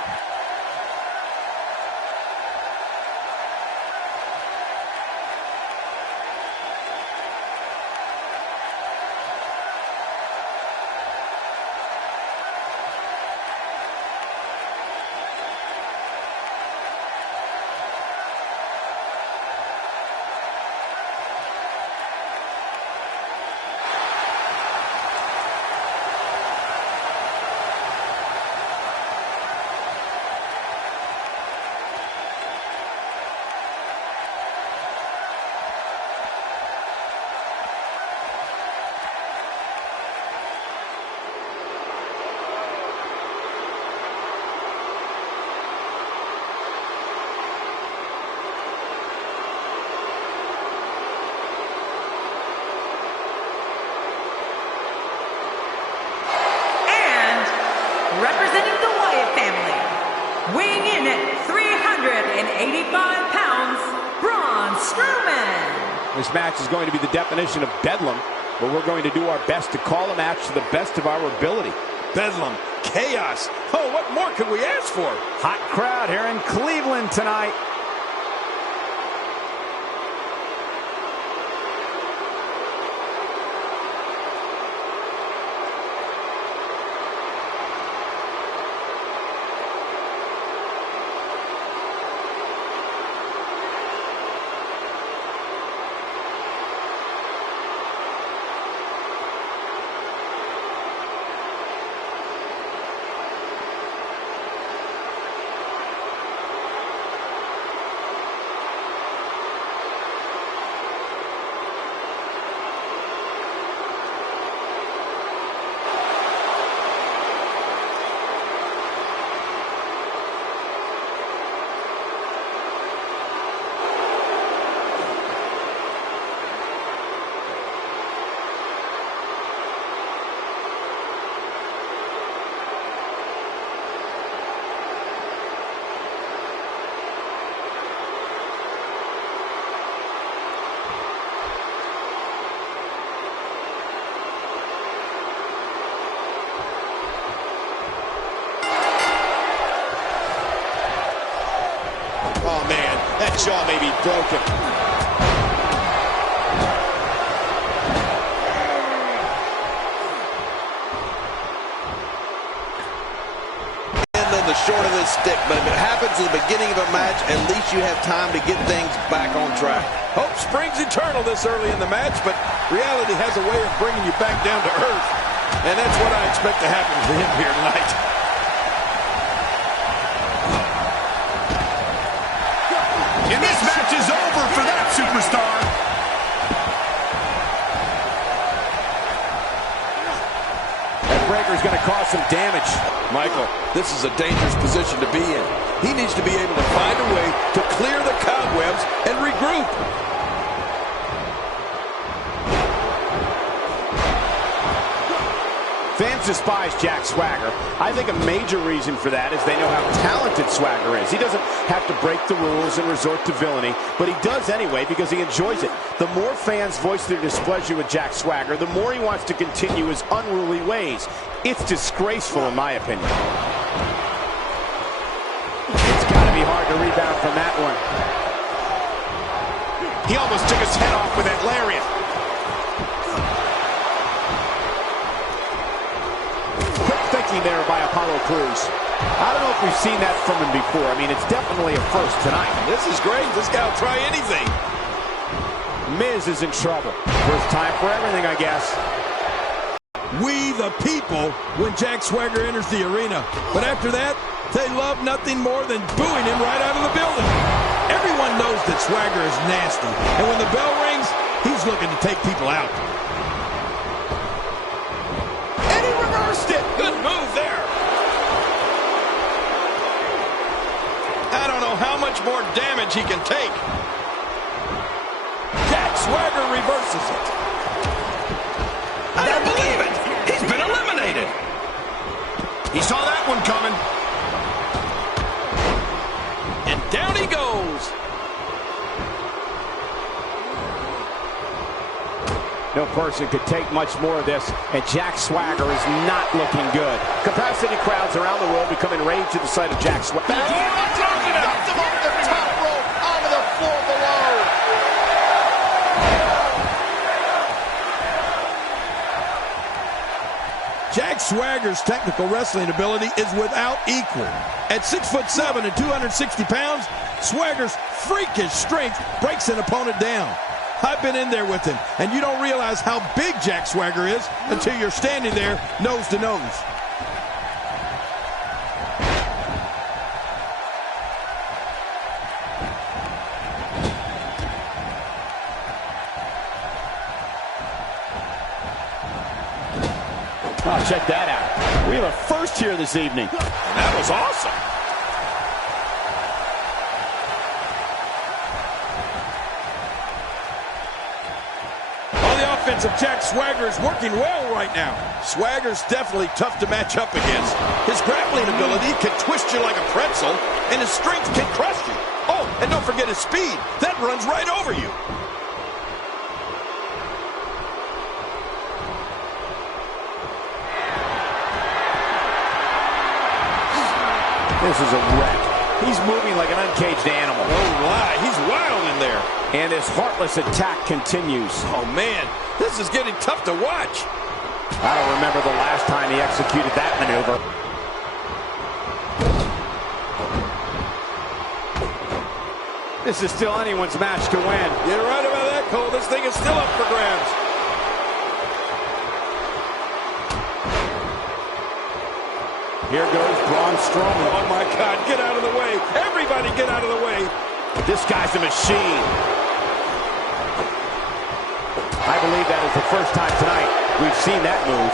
Representing the Wyatt family, weighing in at 385 pounds, Braun Strowman. This match is going to be the definition of bedlam, but we're going to do our best to call a match to the best of our ability. Bedlam, chaos. Oh, what more could we ask for? Hot crowd here in Cleveland tonight. Oh, man, that jaw may be broken. End on the short of this stick, but if it happens at the beginning of a match, at least you have time to get things back on track. Hope springs eternal this early in the match, but reality has a way of bringing you back down to earth. And that's what I expect to happen to him here tonight. And this match is over for that superstar. That breaker is going to cause some damage. Michael, this is a dangerous position to be in. He needs to be able to find a way to clear the cobwebs and regroup. Fans fans despise Jack Swagger. I think a major reason for that is they know how talented Swagger is. He doesn't have to break the rules and resort to villainy, but he does anyway because he enjoys it. The more fans voice their displeasure with Jack Swagger, the more he wants to continue his unruly ways. It's disgraceful, in my opinion. It's got to be hard to rebound from that one. He almost took his head off with that lariat. Quick thinking there by Apollo Crews. I don't know if we've seen that from him before. I mean, it's definitely a first tonight. This is great. This guy will try anything. Miz is in trouble. First time for everything, I guess. We the people when Jack Swagger enters the arena. But after that, they love nothing more than booing him right out of the building. Everyone knows that Swagger is nasty. And when the bell rings, he's looking to take people out. And he reversed it. Good move there. I don't know how much more damage he can take. Jack Swagger reverses it. I don't believe it. He's been eliminated. He saw that one coming. And down he goes. No person could take much more of this, and Jack Swagger is not looking good. Capacity crowds around the world become enraged at the sight of Jack Swagger. Knocked him off the top rope onto the floor below. Jack Swagger's technical wrestling ability is without equal. At 6'7" and 260 pounds, Swagger's freakish strength breaks an opponent down. I've been in there with him, and you don't realize how big Jack Swagger is until you're standing there nose to nose. Oh, check that out. We have a first here this evening. And that was awesome. Of Jack Swagger is working well right now. Swagger's definitely tough to match up against. His grappling ability can twist you like a pretzel, and his strength can crush you. Oh, and don't forget his speed. That runs right over you. This is a wreck. He's moving like an uncaged animal. No lie, he's wild in there. And his heartless attack continues. Oh, man, this is getting tough to watch. I don't remember the last time he executed that maneuver. This is still anyone's match to win. You're right about that, Cole. This thing is still up for grabs. Here goes Braun Strowman. Oh, my God, get out of the way. Everybody get out of the way. This guy's a machine. I believe that is the first time tonight we've seen that move.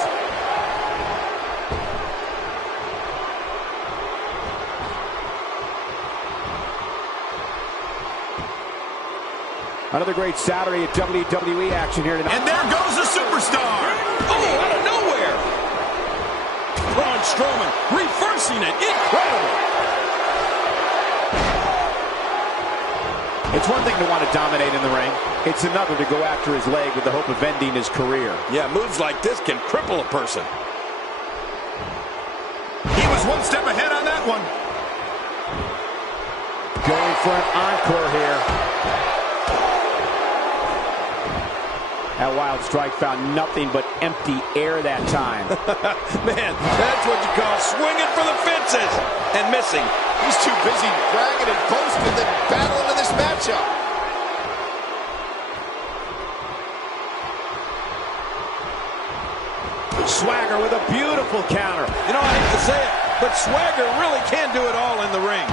Another great Saturday at WWE action here tonight. And there goes the superstar. Oh, out of nowhere. Braun Strowman reversing it. Incredible. It's one thing to want to dominate in the ring. It's another to go after his leg with the hope of ending his career. Yeah, moves like this can cripple a person. He was one step ahead on that one. Going for an encore here. That wild strike found nothing but empty air that time. Man, that's what you call swinging for the fences and missing. He's too busy bragging and boasting than battling in this matchup. Swagger with a beautiful counter. You know, I hate to say it, but Swagger really can do it all in the ring.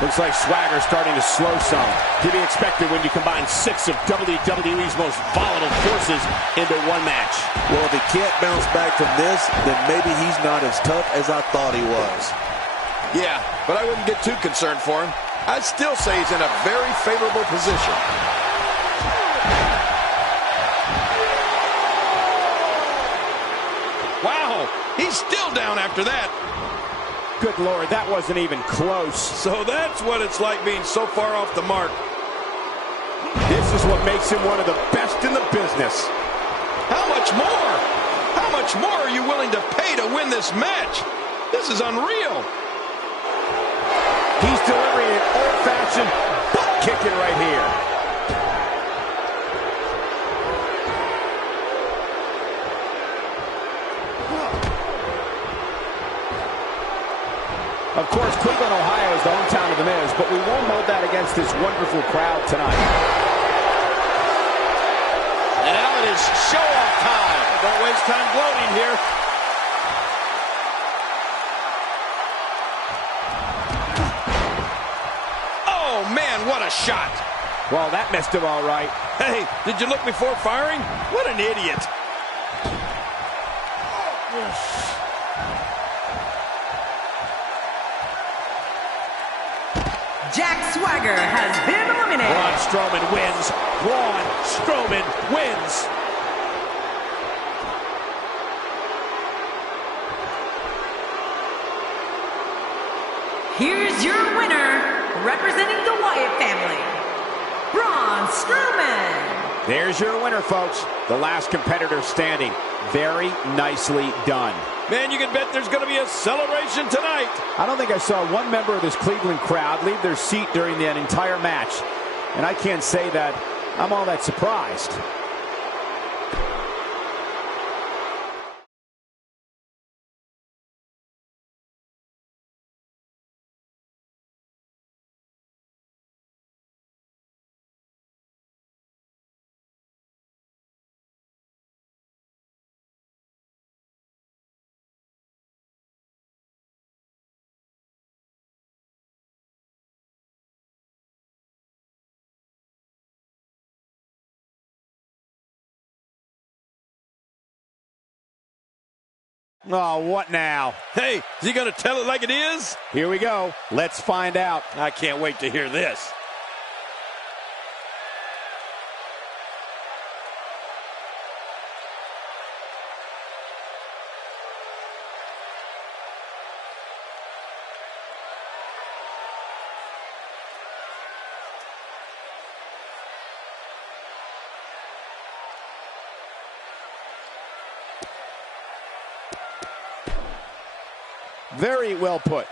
Looks like Swagger starting to slow some. To be expected when you combine 6 of WWE's most volatile forces into one match. Well, if he can't bounce back from this, then maybe he's not as tough as I thought he was. Yeah, but I wouldn't get too concerned for him. I'd still say he's in a very favorable position. Wow, he's still down after that. Good Lord, that wasn't even close. So that's what it's like being so far off the mark. This is what makes him one of the best in the business. How much more? How much more are you willing to pay to win this match? This is unreal. He's delivering an old-fashioned butt kicking right here. Of course, Cleveland, Ohio is the hometown of The Miz, but we won't hold that against this wonderful crowd tonight. And now it is show-off time. Don't waste time gloating here. Oh, man, what a shot. Well, that missed him all right. Hey, did you look before firing? What an idiot. Jack Swagger has been eliminated. Braun Strowman wins. Braun Strowman wins. Here's your winner, representing the Wyatt family, Braun Strowman. There's your winner, folks. The last competitor standing. Very nicely done. Man, you can bet there's going to be a celebration tonight. I don't think I saw one member of this Cleveland crowd leave their seat during that entire match. And I can't say that I'm all that surprised. Oh, what now? Hey, is he going to tell it like it is? Here we go. Let's find out. I can't wait to hear this. Very well put.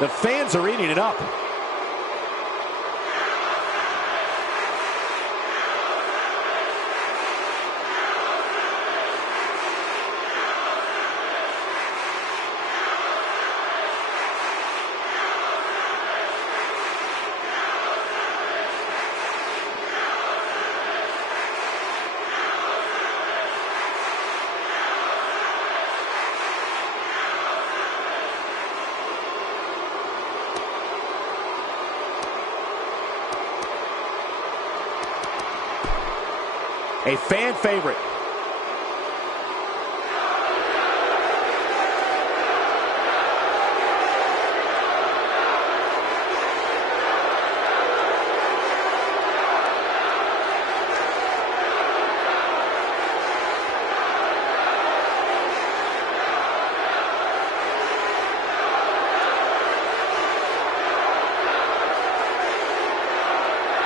The fans are eating it up. a fan favorite.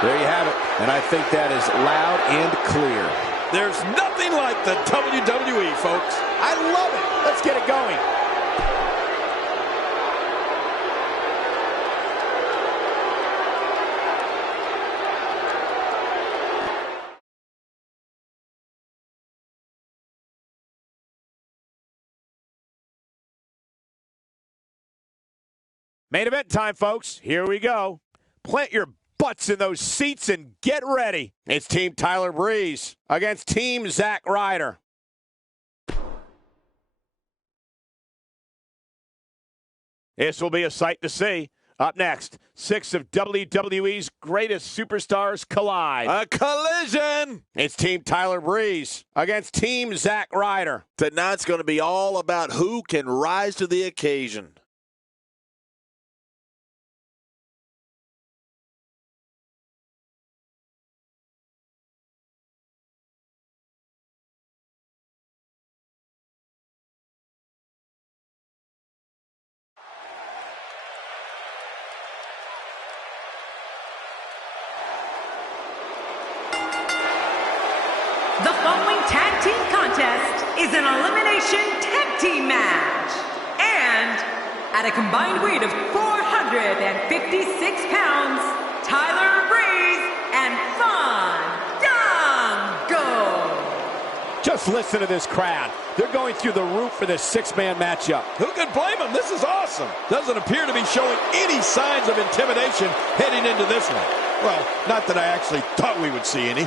There you have it, and I think that is loud and clear. There's nothing like the WWE, folks. I love it. Let's get it going. Main event time, folks. Here we go. Plant your butts in those seats and get ready. It's Team Tyler Breeze against Team Zack Ryder. This will be a sight to see. Up next, 6 of WWE's greatest superstars collide. A collision! It's Team Tyler Breeze against Team Zack Ryder. Tonight's going to be all about who can rise to the occasion. The following tag team contest is an elimination tag team match. And at a combined weight of 456 pounds, Tyler Breeze and Fandango. Just listen to this crowd. They're going through the roof for this 6-man matchup. Who can blame him? This is awesome. Doesn't appear to be showing any signs of intimidation heading into this one. Well, not that I actually thought we would see any.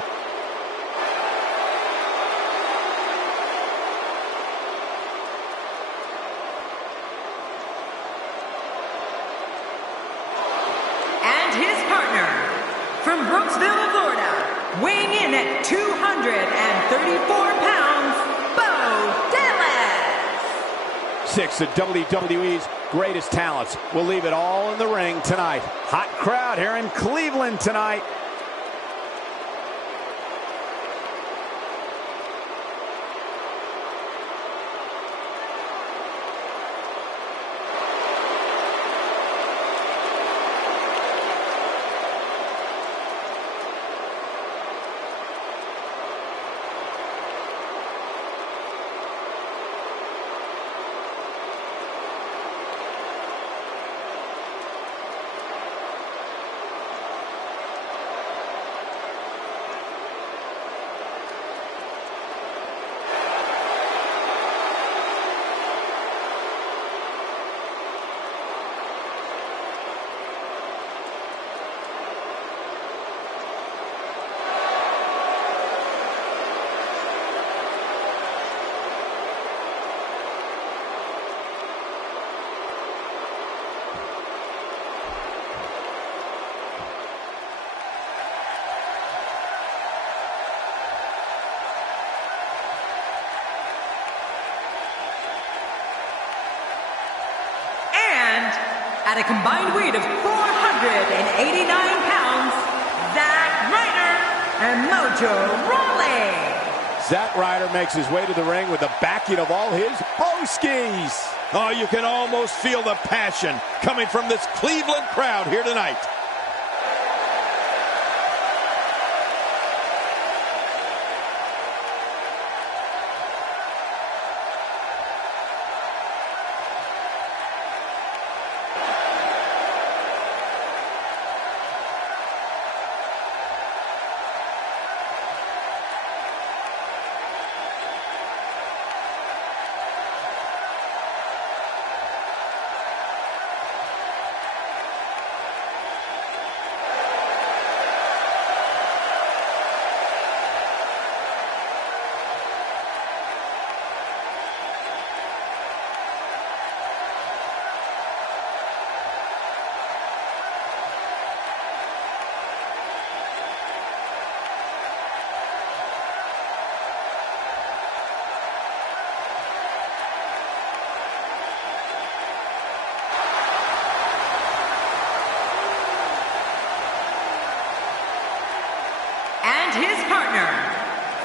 From Brooksville, Florida, weighing in at 234 pounds, Bo Dallas. 6 of WWE's greatest talents will leave it all in the ring tonight. Hot crowd here in Cleveland tonight. At a combined weight of 489 pounds, Zack Ryder and Mojo Rawley. Zack Ryder makes his way to the ring with the backing of all his broskies. Oh, you can almost feel the passion coming from this Cleveland crowd here tonight.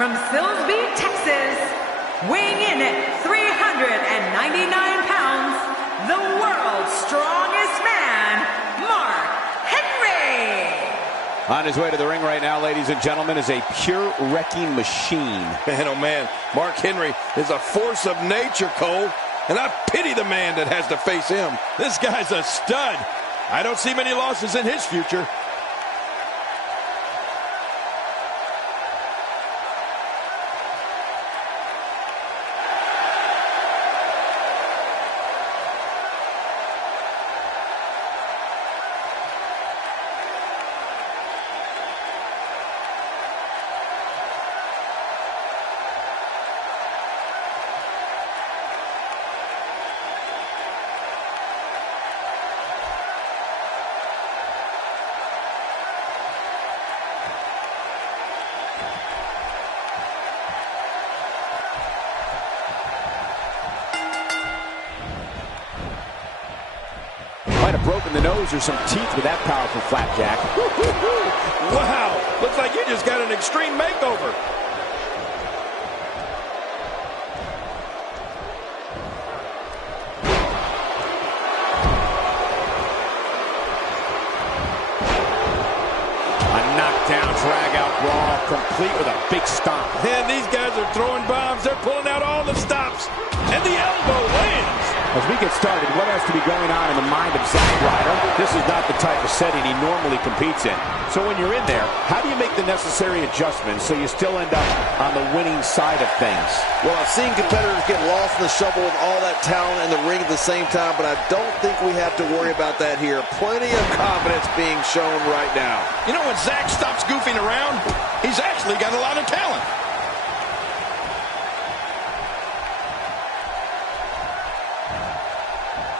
from Silsbee, Texas, weighing in at 399 pounds, the world's strongest man, Mark Henry. On his way to the ring right now, ladies and gentlemen, is a pure wrecking machine. Man, oh man, Mark Henry is a force of nature, Cole. And I pity the man that has to face him. This guy's a stud. I don't see many losses in his future. Might have broken the nose or some teeth with that powerful flapjack. Wow, looks like you just got an extreme makeover. A knockdown, drag-out brawl, complete with a big stomp. Man, these guys are throwing bombs. They're pulling out all the stops. And the elbow lands. As we get started, what has to be going on in the mind of Zack Ryder? This is not the type of setting he normally competes in. So when you're in there, how do you make the necessary adjustments so you still end up on the winning side of things? Well, I've seen competitors get lost in the shuffle with all that talent in the ring at the same time, but I don't think we have to worry about that here. Plenty of confidence being shown right now. You know, when Zach stops goofing around, he's actually got a lot of talent.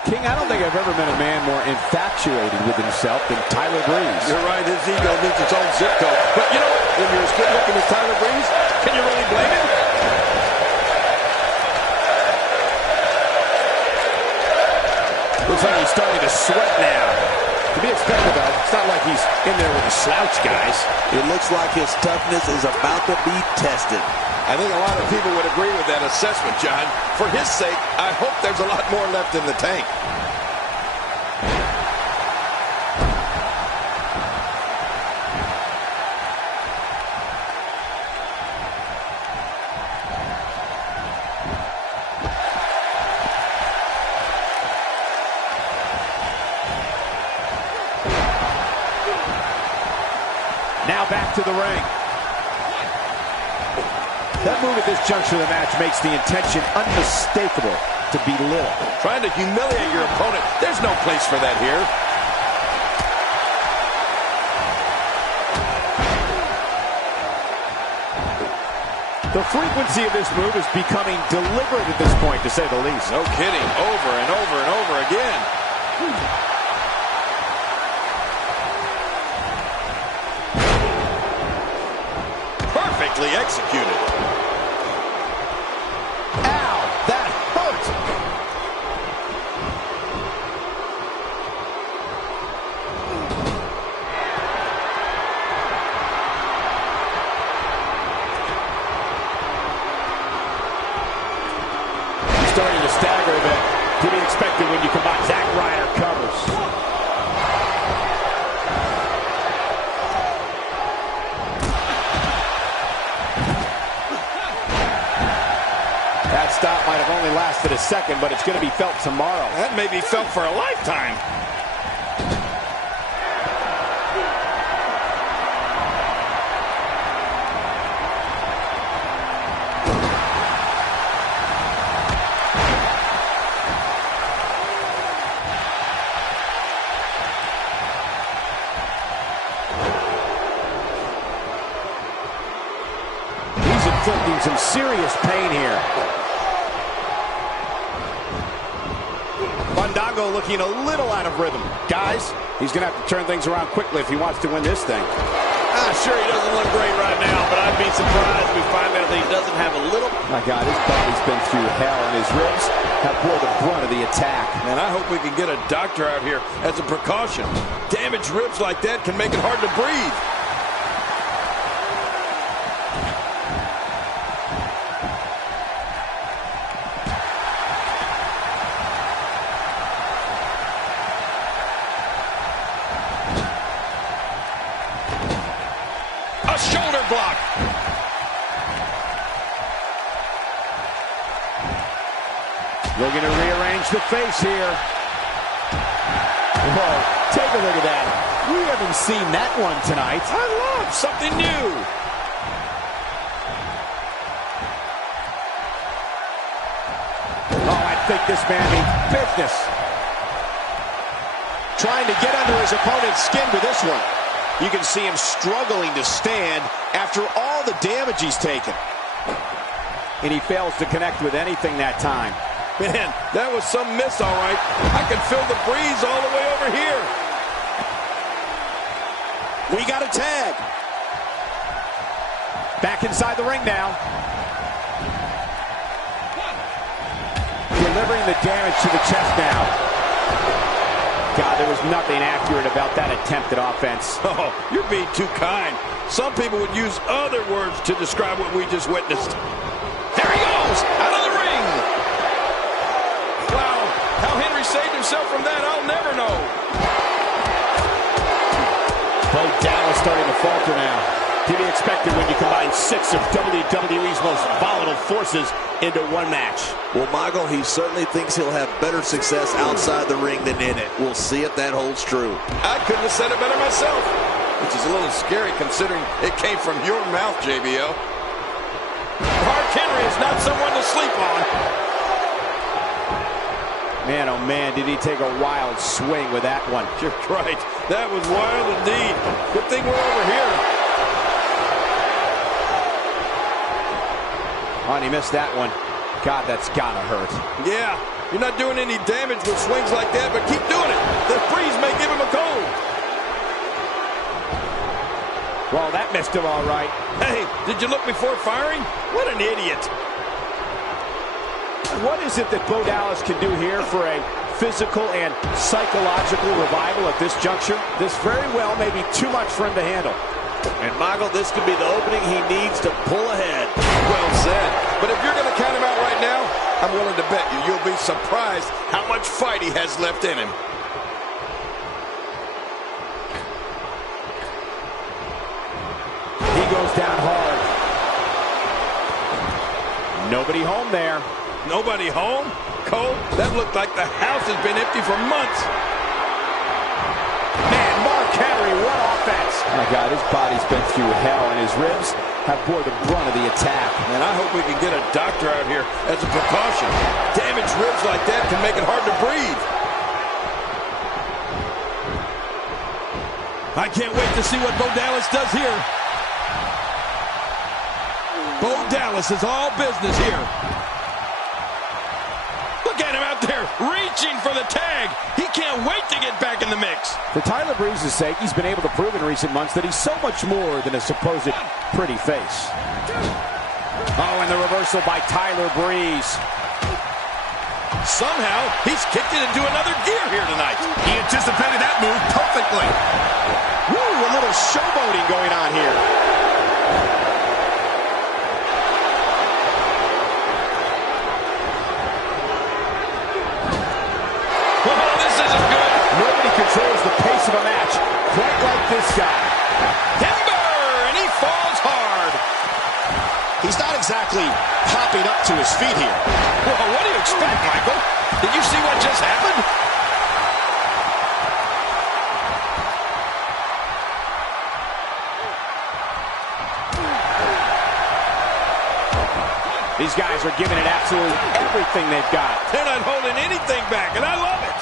King, I don't think I've ever met a man more infatuated with himself than Tyler Breeze. You're right, his ego needs its own zip code. But you know what? When you're as good looking as Tyler Breeze, can you really blame him? Looks like he's starting to sweat now. To be expected, though. It's not like he's in there with the slouch guys. It looks like his toughness is about to be tested. I think a lot of people would agree with that assessment, John. For his sake, I hope there's a lot more left in the tank. Now back to the ring. That move at this juncture of the match makes the intention unmistakable to belittle. Trying to humiliate your opponent. There's no place for that here. The frequency of this move is becoming deliberate at this point, to say the least. No kidding. Over and over and over again. Perfectly executed. Ow, that hurt. He's starting to stagger a bit. To be expected when you combine Zack Ryder covers. That stop might have only lasted a second, but it's going to be felt tomorrow. That may be felt for a lifetime. He's inflicting some serious pain here. Fandango looking a little out of rhythm. Guys, he's going to have to turn things around quickly if he wants to win this thing. Sure, he doesn't look great right now, but I'd be surprised if we find out that he doesn't have a little... My God, his body's been through hell, and his ribs have bore the brunt of the attack. Man, I hope we can get a doctor out here as a precaution. Damaged ribs like that can make it hard to breathe. Looking to rearrange the face here. Whoa, take a look at that. We haven't seen that one tonight. I love something new. Oh, I think this man means business. Trying to get under his opponent's skin with this one. You can see him struggling to stand after all the damage he's taken. And he fails to connect with anything that time. Man, that was some miss, all right. I can feel the breeze all the way over here. We got a tag. Back inside the ring now. Delivering the damage to the chest now. God, there was nothing accurate about that attempted offense. Oh, you're being too kind. Some people would use other words to describe what we just witnessed. There he goes, out of the ring. Wow, how Henry saved himself from that, I'll never know. Bo Dallas starting to falter now. To be expected when you combine 6 of WWE's most volatile forces into one match. Well, Michael, he certainly thinks he'll have better success outside the ring than in it. We'll see if that holds true. I couldn't have said it better myself, which is a little scary considering it came from your mouth, JBL. Mark Henry is not someone to sleep on. Man, oh man, did he take a wild swing with that one. You're right. That was wild indeed. Good thing we're over here. Oh, and he missed that one. God, that's gotta hurt. Yeah, you're not doing any damage with swings like that, but keep doing it. The breeze may give him a cold. Well, that missed him all right. Hey, did you look before firing? What an idiot. What is it that Bo Dallas can do here for a physical and psychological revival at this juncture? This very well may be too much for him to handle. And, Michael, this could be the opening he needs to pull ahead. Well said. But if you're going to count him out right now, I'm willing to bet you'll be surprised how much fight he has left in him. He goes down hard. Nobody home there. Nobody home? Cole, that looked like the house has been empty for months. Man, Mark Henry, what offense. Oh my God, his body's been through hell, and his ribs have bore the brunt of the attack. And I hope we can get a doctor out here as a precaution. Damaged ribs like that can make it hard to breathe. I can't wait to see what Bo Dallas does here. Bo Dallas is all business here. Look at him out there, reaching for the tag. He can't wait to get back in the mix. For Tyler Breeze's sake, he's been able to prove in recent months that he's so much more than a supposed pretty face. Oh, and the reversal by Tyler Breeze. Somehow, he's kicked it into another gear here tonight. He anticipated that move perfectly. Woo, a little showboating going on here. Controls the pace of a match quite like this guy. Timber, and he falls hard. He's not exactly popping up to his feet here. Well, what do you expect, Michael? Did you see what just happened? These guys are giving it absolutely everything they've got. They're not holding anything back, and I love it.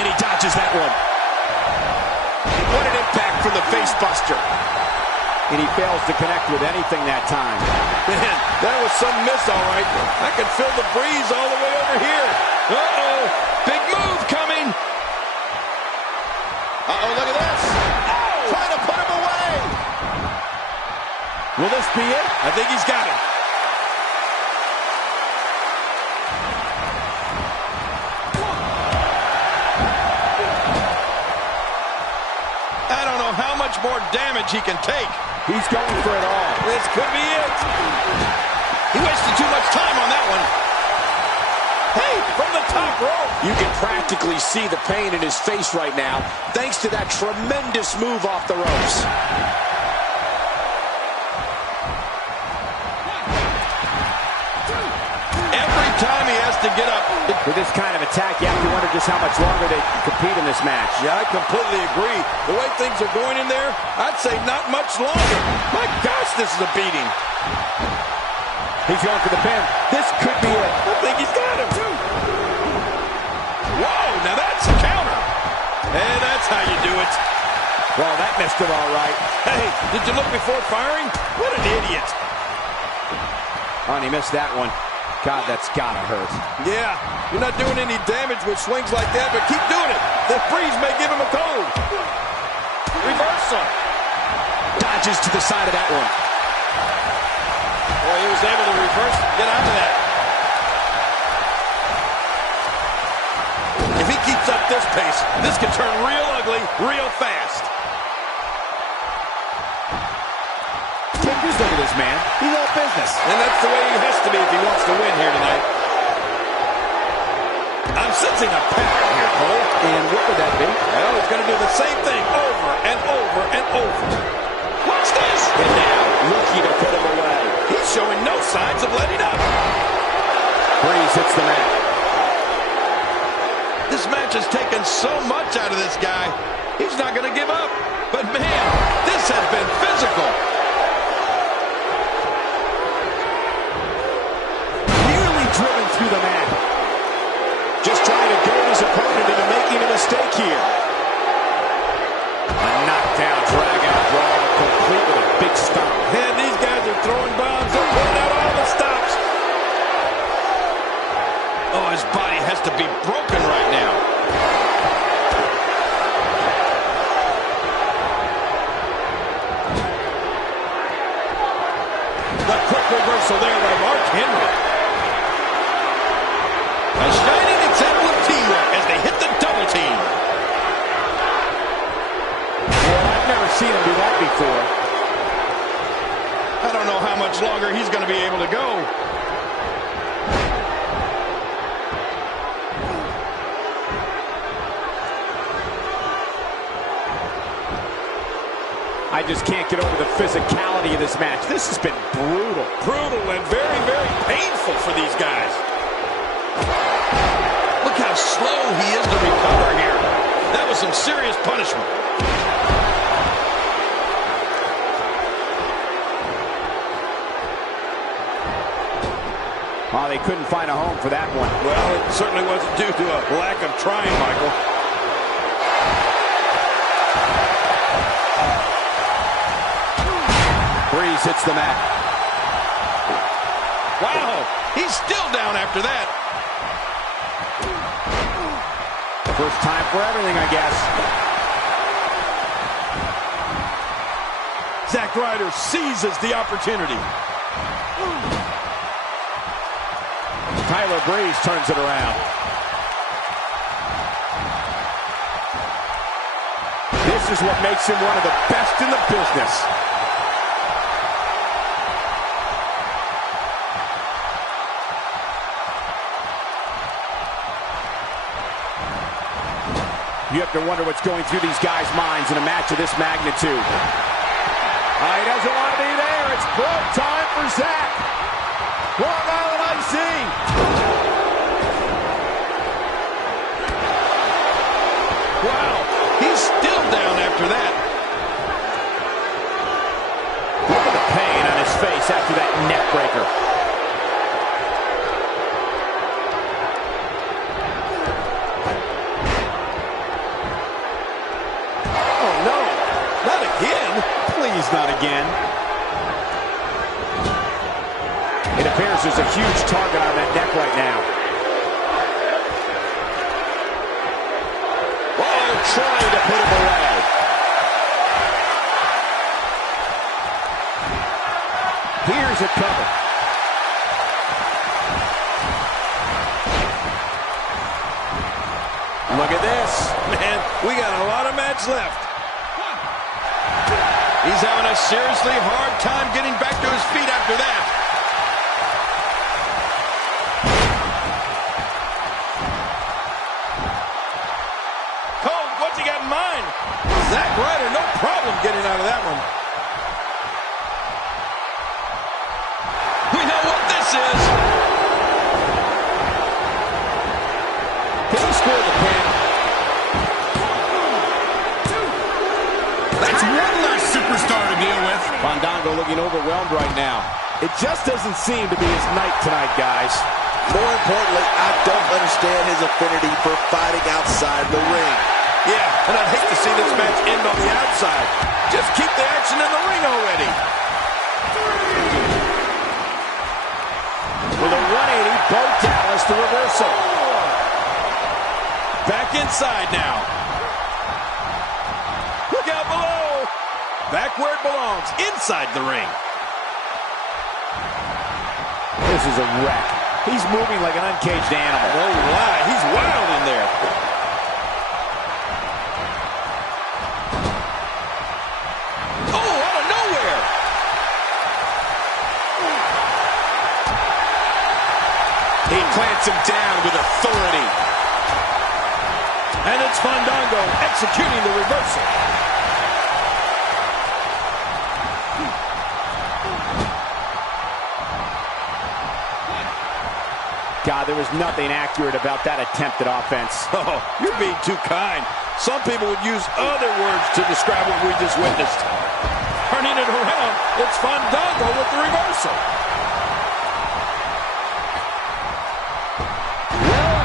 And he dodges that one. What an impact from the face buster. And he fails to connect with anything that time. Man, that was some miss, all right. I can feel the breeze all the way over here. Uh-oh, big move coming. Uh-oh, look at this. Oh! Trying to put him away. Will this be it? I think he's got it. I don't know how much more damage he can take. He's going for it all. This could be it. He wasted too much time on that one. Hey, from the top rope. You can practically see the pain in his face right now, thanks to that tremendous move off the ropes. time he has to get up. With this kind of attack, you have to wonder just how much longer they can compete in this match. Yeah, I completely agree. The way things are going in there, I'd say not much longer. My gosh, this is a beating. He's going for the pin. This could be it. I think he's got him, too. Whoa, now that's a counter. And that's how you do it. Well, that missed him all right. Hey, did you look before firing? What an idiot. Oh, and he missed that one. God, that's gotta hurt. Yeah, you're not doing any damage with swings like that, but keep doing it. The breeze may give him a cold. Reversal. Dodges to the side of that one. Boy, he was able to reverse, get out of that. If he keeps up this pace, this could turn real ugly real fast. Just look at this man. He's all business. And that's the way he has to be if he wants to win here tonight. I'm sensing a pattern here, Cole. And what would that be? Well, he's going to do the same thing over and over and over. Watch this. And now, looking to put him away. He's showing no signs of letting up. Breeze hits the mat. This match has taken so much out of this guy. He's not going to give up. But man, this has been physical. Driven through the mat. Just trying to goad his opponent into making a mistake here. A knockdown, drag-out brawl, complete with a big stomp. Man, these guys are throwing bombs. They're pulling out all the stops. Oh, his body has to be broken right now. The quick reversal there by Mark Henry. A shining example of teamwork as they hit the double team. Well, I've never seen him do that before. I don't know how much longer he's going to be able to go. I just can't get over the physicality of this match. This has been brutal. Brutal and very, very painful for these guys. Look how slow he is to recover here. That was some serious punishment. Oh, they couldn't find a home for that one. Well, it certainly wasn't due to a lack of trying, Michael. Breeze hits the mat. Wow, he's still down after that. First time for everything, I guess. Zack Ryder seizes the opportunity. Tyler Breeze turns it around. This is what makes him one of the best in the business. You have to wonder what's going through these guys' minds in a match of this magnitude. He doesn't want to be there. It's blow time for Zack. Long Island icing. Wow, he's still down after that. Look at the pain on his face after that neck breaker. Oh, no, not again. Please, not again. It appears there's a huge target on that neck right now. Oh, trying to put him away. Here's it coming. Look at this. Man, we got a lot of match left. He's having a seriously hard time getting back to his feet after that. Cole, what's he got in mind? Zack Ryder, no problem getting out of that one. We know what this is. That's one less superstar to deal with. Fandango looking overwhelmed right now. It just doesn't seem to be his night tonight, guys. More importantly, I don't understand his affinity for fighting outside the ring. Yeah, and I'd hate to see this match end on the outside. Just keep the action in the ring already. With a 180, Bo Dallas, the reversal. Back inside now. Look out below. Back where it belongs, inside the ring. This is a wreck. He's moving like an uncaged animal. Oh, my. He's wild in there. Oh, out of nowhere. He plants him down with authority. And it's Fandango executing the reversal. God, there was nothing accurate about that attempted offense. Oh, you're being too kind. Some people would use other words to describe what we just witnessed. Turning it around, it's Fandango with the reversal.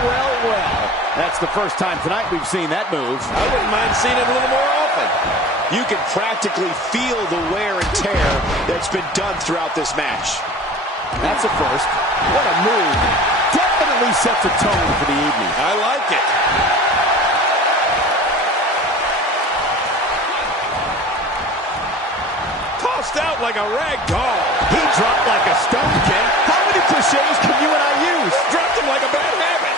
Well. That's the first time tonight we've seen that move. I wouldn't mind seeing it a little more often. You can practically feel the wear and tear that's been done throughout this match. That's a first. What a move. Definitely sets a tone for the evening. I like it. Tossed out like a rag doll. He dropped like a stone, King. How many cliches can you and I use? Dropped him like a bad habit.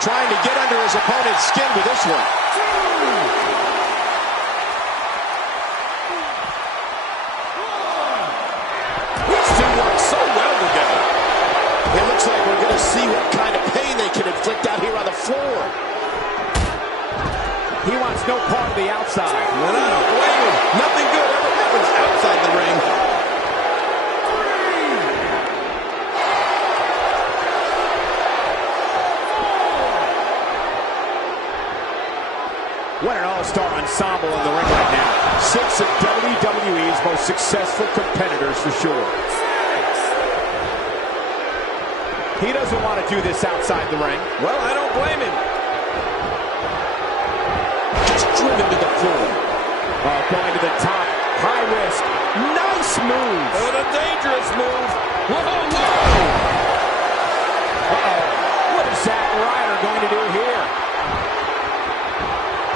Trying to get under his opponent's skin with this one. These two work so well together. It looks like we're going to see what kind of pain they can inflict out here on the floor. He wants no part of the outside. No, wait. Nothing good ever happens outside the ring. What an all-star ensemble in the ring right now. 6 of WWE's most successful competitors for sure. He doesn't want to do this outside the ring. Well, I don't blame him. Just driven to the floor. Going to the top. High risk. Nice move. But a dangerous move. Whoa. Uh-oh. What is Zack Ryder going to do here?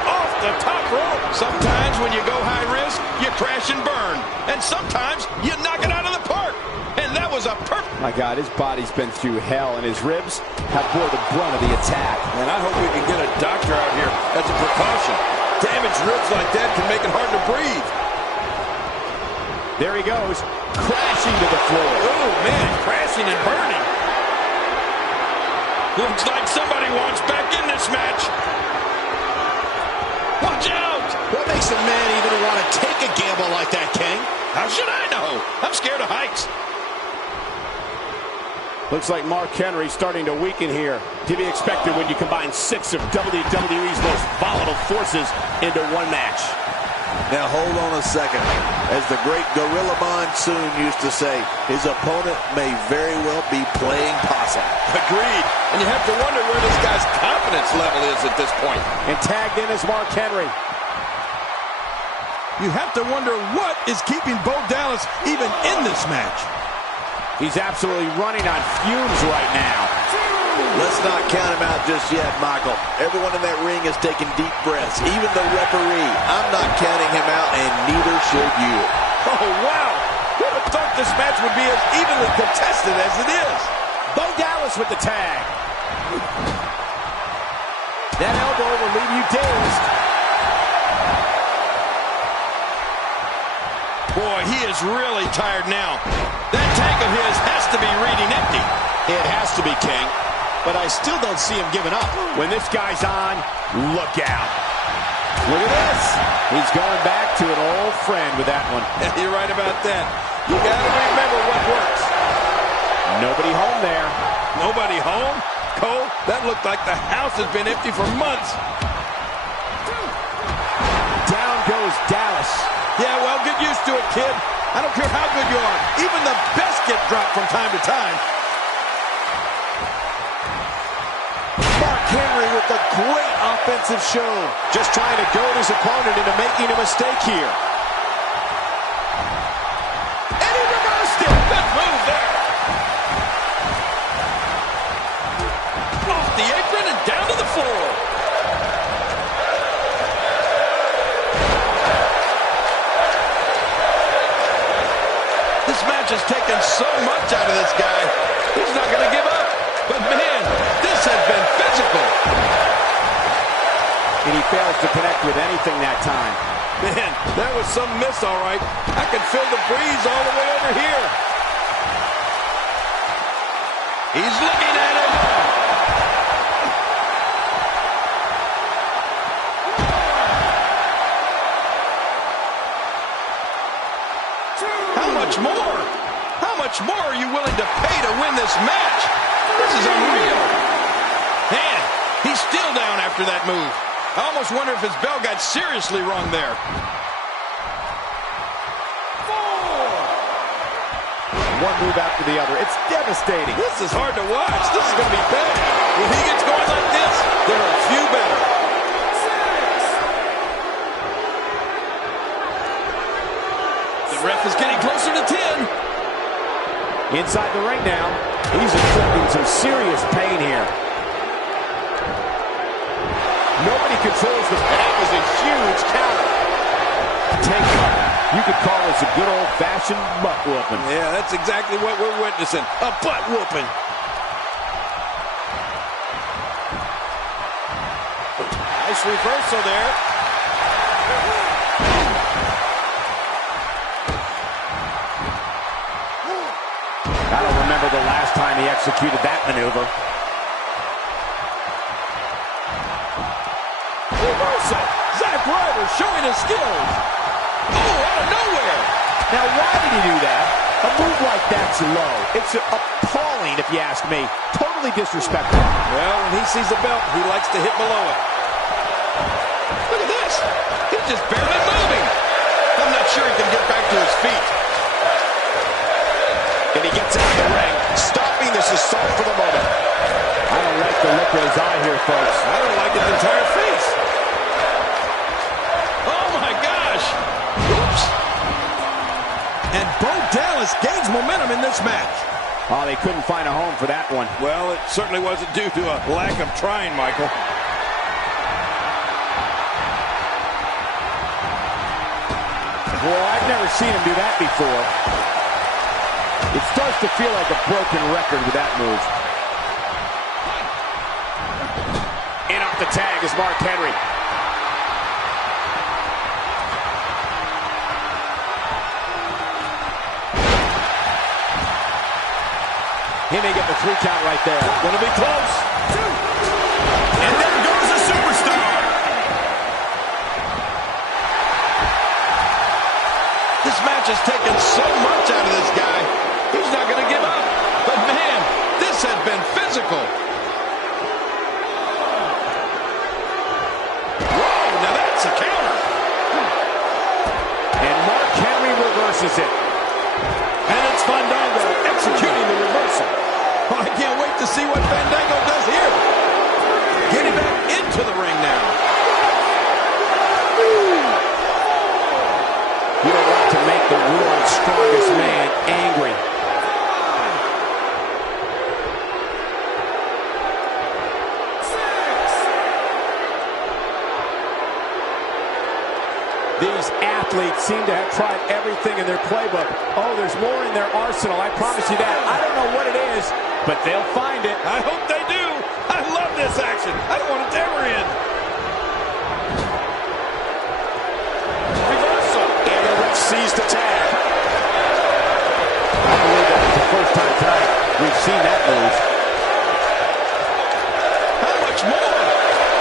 Off the top rope. Sometimes when you go high risk, you crash and burn. And sometimes you knock it out of the park. And that was a perfect... My God, his body's been through hell, and his ribs have bore the brunt of the attack. And I hope we can get a doctor out here as a precaution. Damaged ribs like that can make it hard to breathe. There he goes, crashing to the floor. Oh, man, crashing and burning. Looks like somebody wants back in this match. Watch out! What makes a man even want to take a gamble like that, King? How should I know? I'm scared of heights. Looks like Mark Henry starting to weaken here. To be expected when you combine 6 of WWE's most volatile forces into one match. Now hold on a second. As the great Gorilla Monsoon used to say, his opponent may very well be playing possum. Agreed. And you have to wonder where this guy's confidence level is at this point. And tagged in is Mark Henry. You have to wonder what is keeping Bo Dallas even in this match. He's absolutely running on fumes right now. Let's not count him out just yet, Michael. Everyone in that ring is taking deep breaths, even the referee. I'm not counting him out, and neither should you. Oh, wow. Who would have thought this match would be as evenly contested as it is? Bo Dallas with the tag. That elbow will leave you dazed. Boy, he is really tired now. That tank of his has to be reading empty. It has to be, King. But I still don't see him giving up. When this guy's on, look out. Look at this. He's going back to an old friend with that one. You're right about that. You got to remember what works. Nobody home there. Nobody home? Cole, that looked like the house has been empty for months. Yeah, well, get used to it, kid. I don't care how good you are. Even the best get dropped from time to time. Mark Henry with a great offensive show. Just trying to goad his opponent into making a mistake here. And he reversed it. Good move there. Off the apron and down to the floor. This match has taken so much out of this guy. He's not going to give up. But man, this has been physical. And he fails to connect with anything that time. Man, that was some miss, all right. I can feel the breeze all the way over here. He's looking at it. How much more? How much more are you willing to pay to win this match? This is unreal. Man, he's still down after that move. I almost wonder if his bell got seriously wrong there. 4. One move after the other. It's devastating. This is hard to watch. This is going to be bad. When he gets going like this, there are a few better. 6. The ref is getting closer to 10. Inside the ring now. He's inflicting some serious pain here. Nobody controls the... That was a huge counter. Takeover. You could call this a good old-fashioned butt whooping. Yeah, that's exactly what we're witnessing. A butt whooping. Nice reversal there. I don't remember the last time he executed that maneuver. Reversal. Zack Ryder showing his skills. Oh, out of nowhere. Now, why did he do that? A move like that's low. It's appalling, if you ask me. Totally disrespectful. Well, when he sees the belt, he likes to hit below it. Look at this. He's just barely moving. I'm not sure he can get back to his feet. And he gets out of the ring, stopping this assault for the moment. I don't like the look of his eye here, folks. I don't like his entire face. Oh, my gosh. Oops. And Bo Dallas gains momentum in this match. Oh, they couldn't find a home for that one. Well, it certainly wasn't due to a lack of trying, Michael. Well, I've never seen him do that before. It starts to feel like a broken record with that move. In off the tag is Mark Henry. He may get the 3 count right there. Gonna be close. 2. And there goes the superstar. This match has taken so much out of this guy. He's not going to give up. But, man, this has been physical. Whoa, now that's a counter. And Mark Henry reverses it. And it's Fandango executing the reversal. Oh, I can't wait to see what Fandango does here. Getting back into the ring now. You don't want to make the world's strongest man angry. These athletes seem to have tried everything in their playbook. Oh, there's more in their arsenal, I promise you that. I don't know what it is, but they'll find it. I hope they do. I love this action. I don't want it to ever end. Reversal. And the ref sees the tag. I believe that was the first time tonight we've seen that move. How much more?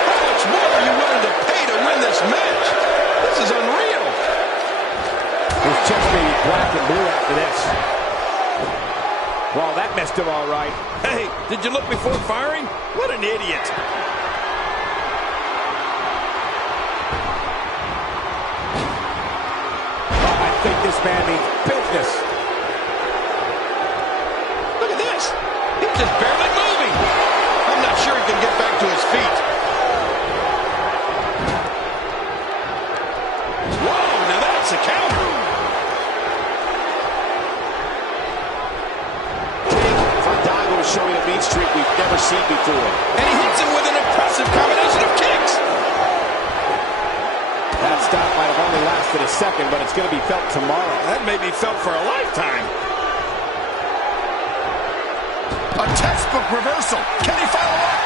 How much more are you willing to pay to win this match? This is unreal. His chest may be black and blue after this. Well, that messed him all right. Hey, did you look before firing? What an idiot. this man means business. Look at this. He's just barely moving. I'm not sure he can get back to his feet. Whoa, now that's a counter. Showing a mean streak we've never seen before. And he hits him with an impressive combination of kicks. That stop might have only lasted a second, but it's going to be felt tomorrow. That may be felt for a lifetime. A textbook reversal. Can he follow up?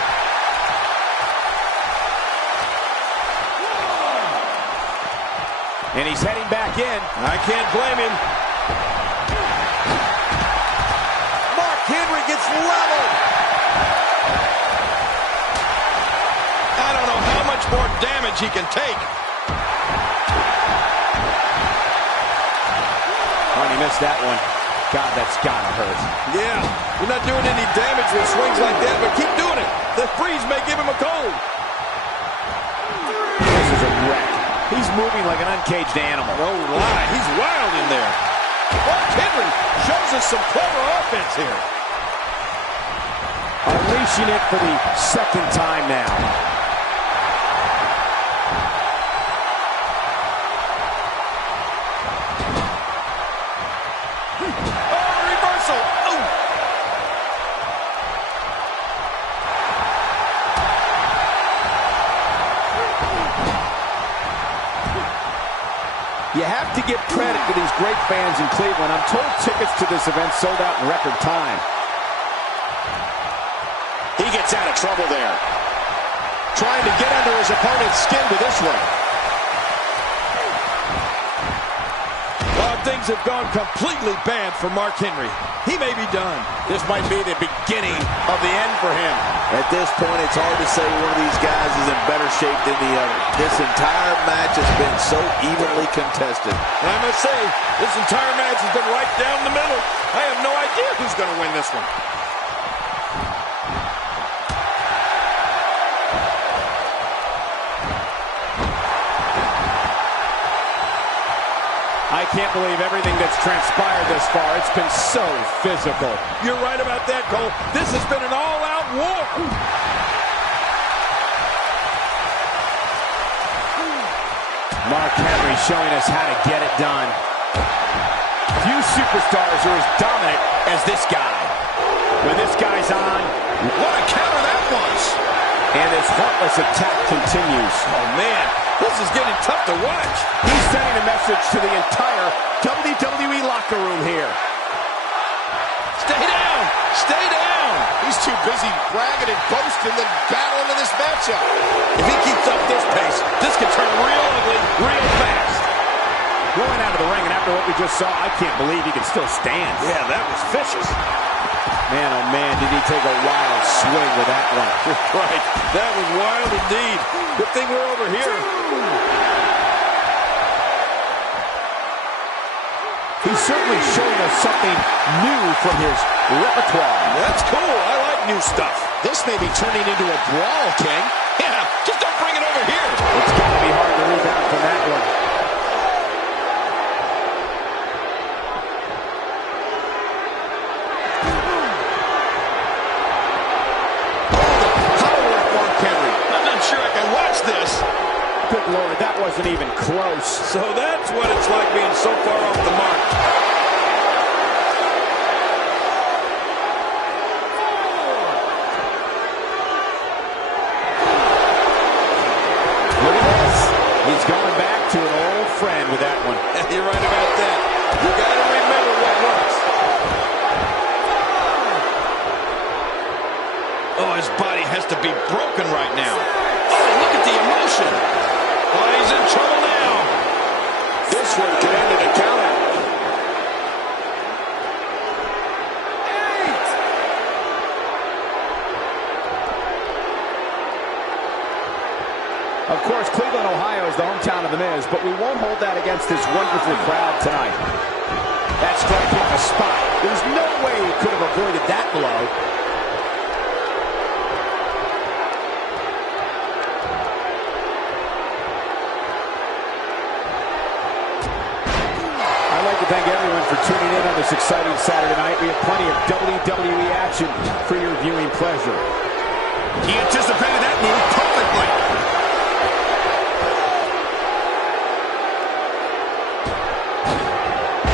And he's heading back in. I can't blame him. Henry gets leveled. I don't know how much more damage he can take. Oh, he missed that one. God, that's gotta hurt. Yeah, you're not doing any damage with swings like that, but keep doing it. The freeze may give him a cold. This is a wreck. He's moving like an uncaged animal. No lie, he's wild in there. Mark Henry shows us some clever offense here. Unleashing it for the second time now. Oh, reversal. Oh. You have to give credit to these great fans in Cleveland. I'm told tickets to this event sold out in record time. He gets out of trouble there. Trying to get under his opponent's skin with this one. Well, things have gone completely bad for Mark Henry. He may be done. This might be the beginning of the end for him. At this point, it's hard to say one of these guys is in better shape than the other. This entire match has been so evenly contested. And I must say, this entire match has been right down the middle. I have no idea who's going to win this one. I can't believe everything that's transpired this far. It's been so physical. You're right about that, Cole. This has been an all-out war. Mark Henry showing us how to get it done. Few superstars are as dominant as this guy. When this guy's on, What a counter that was. and his heartless attack continues. Oh, man, this is getting tough to watch. He's sending a message to the entire WWE locker room here. Stay down. Stay down. He's too busy bragging and boasting than battling in this matchup. If he keeps up this pace, This can turn real ugly real fast. Rolling out of the ring, and after what we just saw, I can't believe he can still stand. Yeah, that was vicious. Man, oh man, did he take a wild swing with that one. Right. That was wild indeed. Good thing we're over here. He's certainly showing us something new from his repertoire. That's cool. I like new stuff. this may be turning into a brawl, King. Yeah, just don't bring it over here. It's going to be hard to rebound from that one. I'm not sure I can watch this. Good Lord, that wasn't even close. So that's what it's like being so far off the mark. Look at this. He's going back to an old friend with that one. You're right about that. You got to remember what works. Oh, his body has to be broken right now. Oh, look at the emotion. Oh, he's in trouble now. This one could end in a counter. Of course, Cleveland, Ohio is the hometown of The Miz, but we won't hold that against this wonderful crowd tonight. That strike hit the spot. There's no way he could have avoided that blow. I like to thank everyone for tuning in on this exciting Saturday night. We have plenty of WWE action for your viewing pleasure. He anticipated that move perfectly.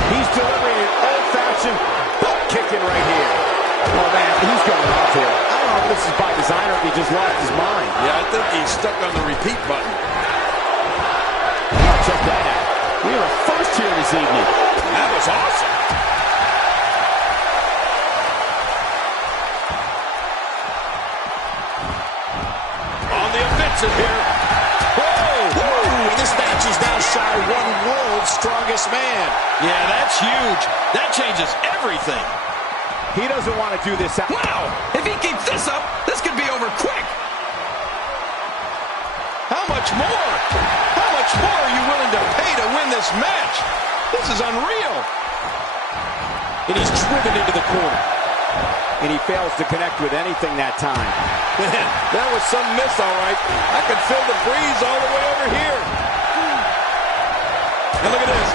He's delivering an old-fashioned butt kicking right here. Oh, man, he's going off here. I don't know if this is by design or if he just lost his mind. Yeah, I think he's stuck on the repeat button. Oh, check that out. We are a first here this evening. That was awesome. On the offensive here. Whoa! Ooh, this match is now shy one world's strongest man. Yeah, that's huge. That changes everything. He doesn't want to do this out. Wow! If he keeps this up, this could be over quick. How much more? How much more are you willing to pay to win this match? This is unreal. And he's driven into the corner. And he fails to connect with anything that time. Man, that was some miss, all right. I could feel the breeze all the way over here. And look at this.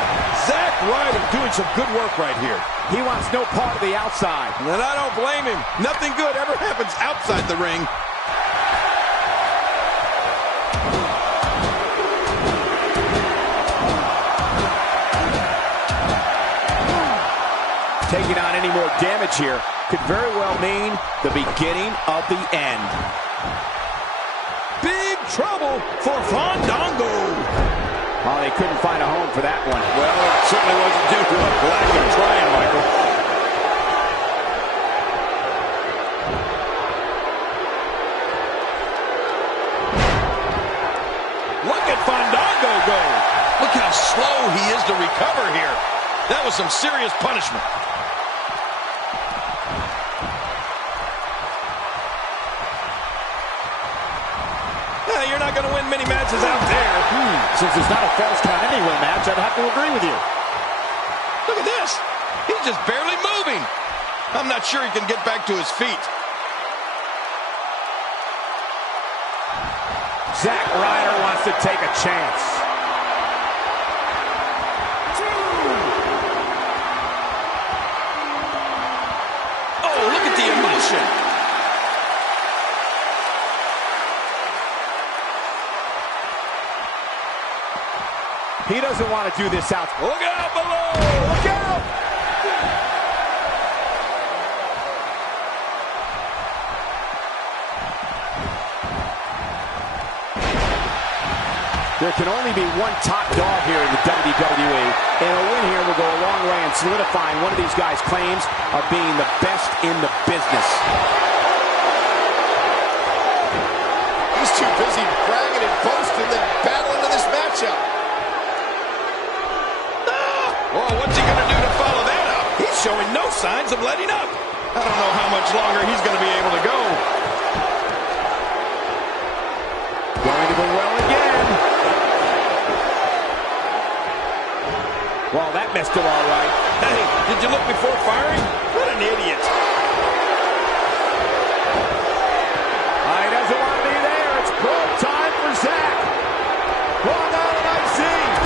Zack Ryder doing some good work right here. He wants no part of the outside. And I don't blame him. Nothing good ever happens outside the ring. Taking on any more damage here could very well mean the beginning of the end. Big trouble for Fandango. Oh, they couldn't find a home for that one. Well, it certainly wasn't due to a lack of trying, Michael. Look at Fandango go. Look how slow he is to recover here. That was some serious punishment. You're not going to win many matches out there. Since it's not a false count anywhere match, I'd have to agree with you. Look at this. He's just barely moving. I'm not sure he can get back to his feet. Zack Ryder wants to take a chance. Oh, look at the emotion. He doesn't want to do this out. Look out below! Look out! There can only be one top dog here in the WWE, and a win here will go a long way in solidifying one of these guys' claims of being the best in the business. He's too busy bragging and boasting than battling in this matchup. Oh, what's he going to do to follow that up? He's showing no signs of letting up. I don't know how much longer he's going to be able to go. Going to the well again. Well, that messed him all right. Hey, did you look before firing? What an idiot. He doesn't want to be there. It's goal time for Zack. Long out and icy.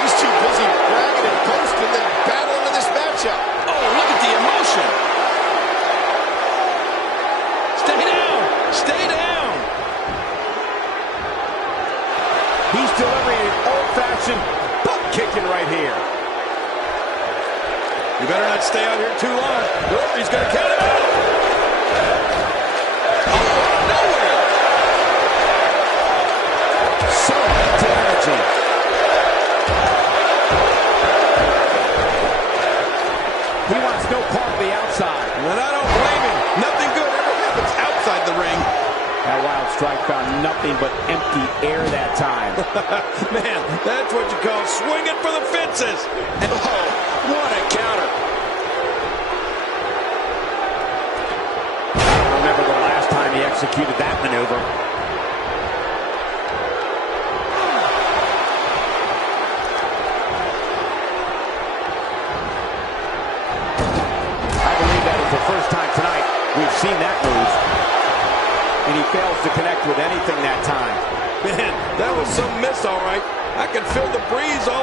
He's too busy bragging and boasting than battling in this matchup. Oh, look at the emotion. Stay down. Stay down. He's delivering an old-fashioned butt kicking right here. You better not stay out here too long. The referee's going to count him out. Oh, out of nowhere. So much energy. He wants no part of the outside. And I don't blame him. Nothing good ever happens outside the ring. That wild strike found nothing but empty air that time. Man, that's what you call swinging for the fences. Oh, what a counter. I don't remember the last time he executed that maneuver. I believe that is the first time tonight we've seen that move. And he fails to connect with anything that time. Man, that was some miss, all right. I can feel the breeze all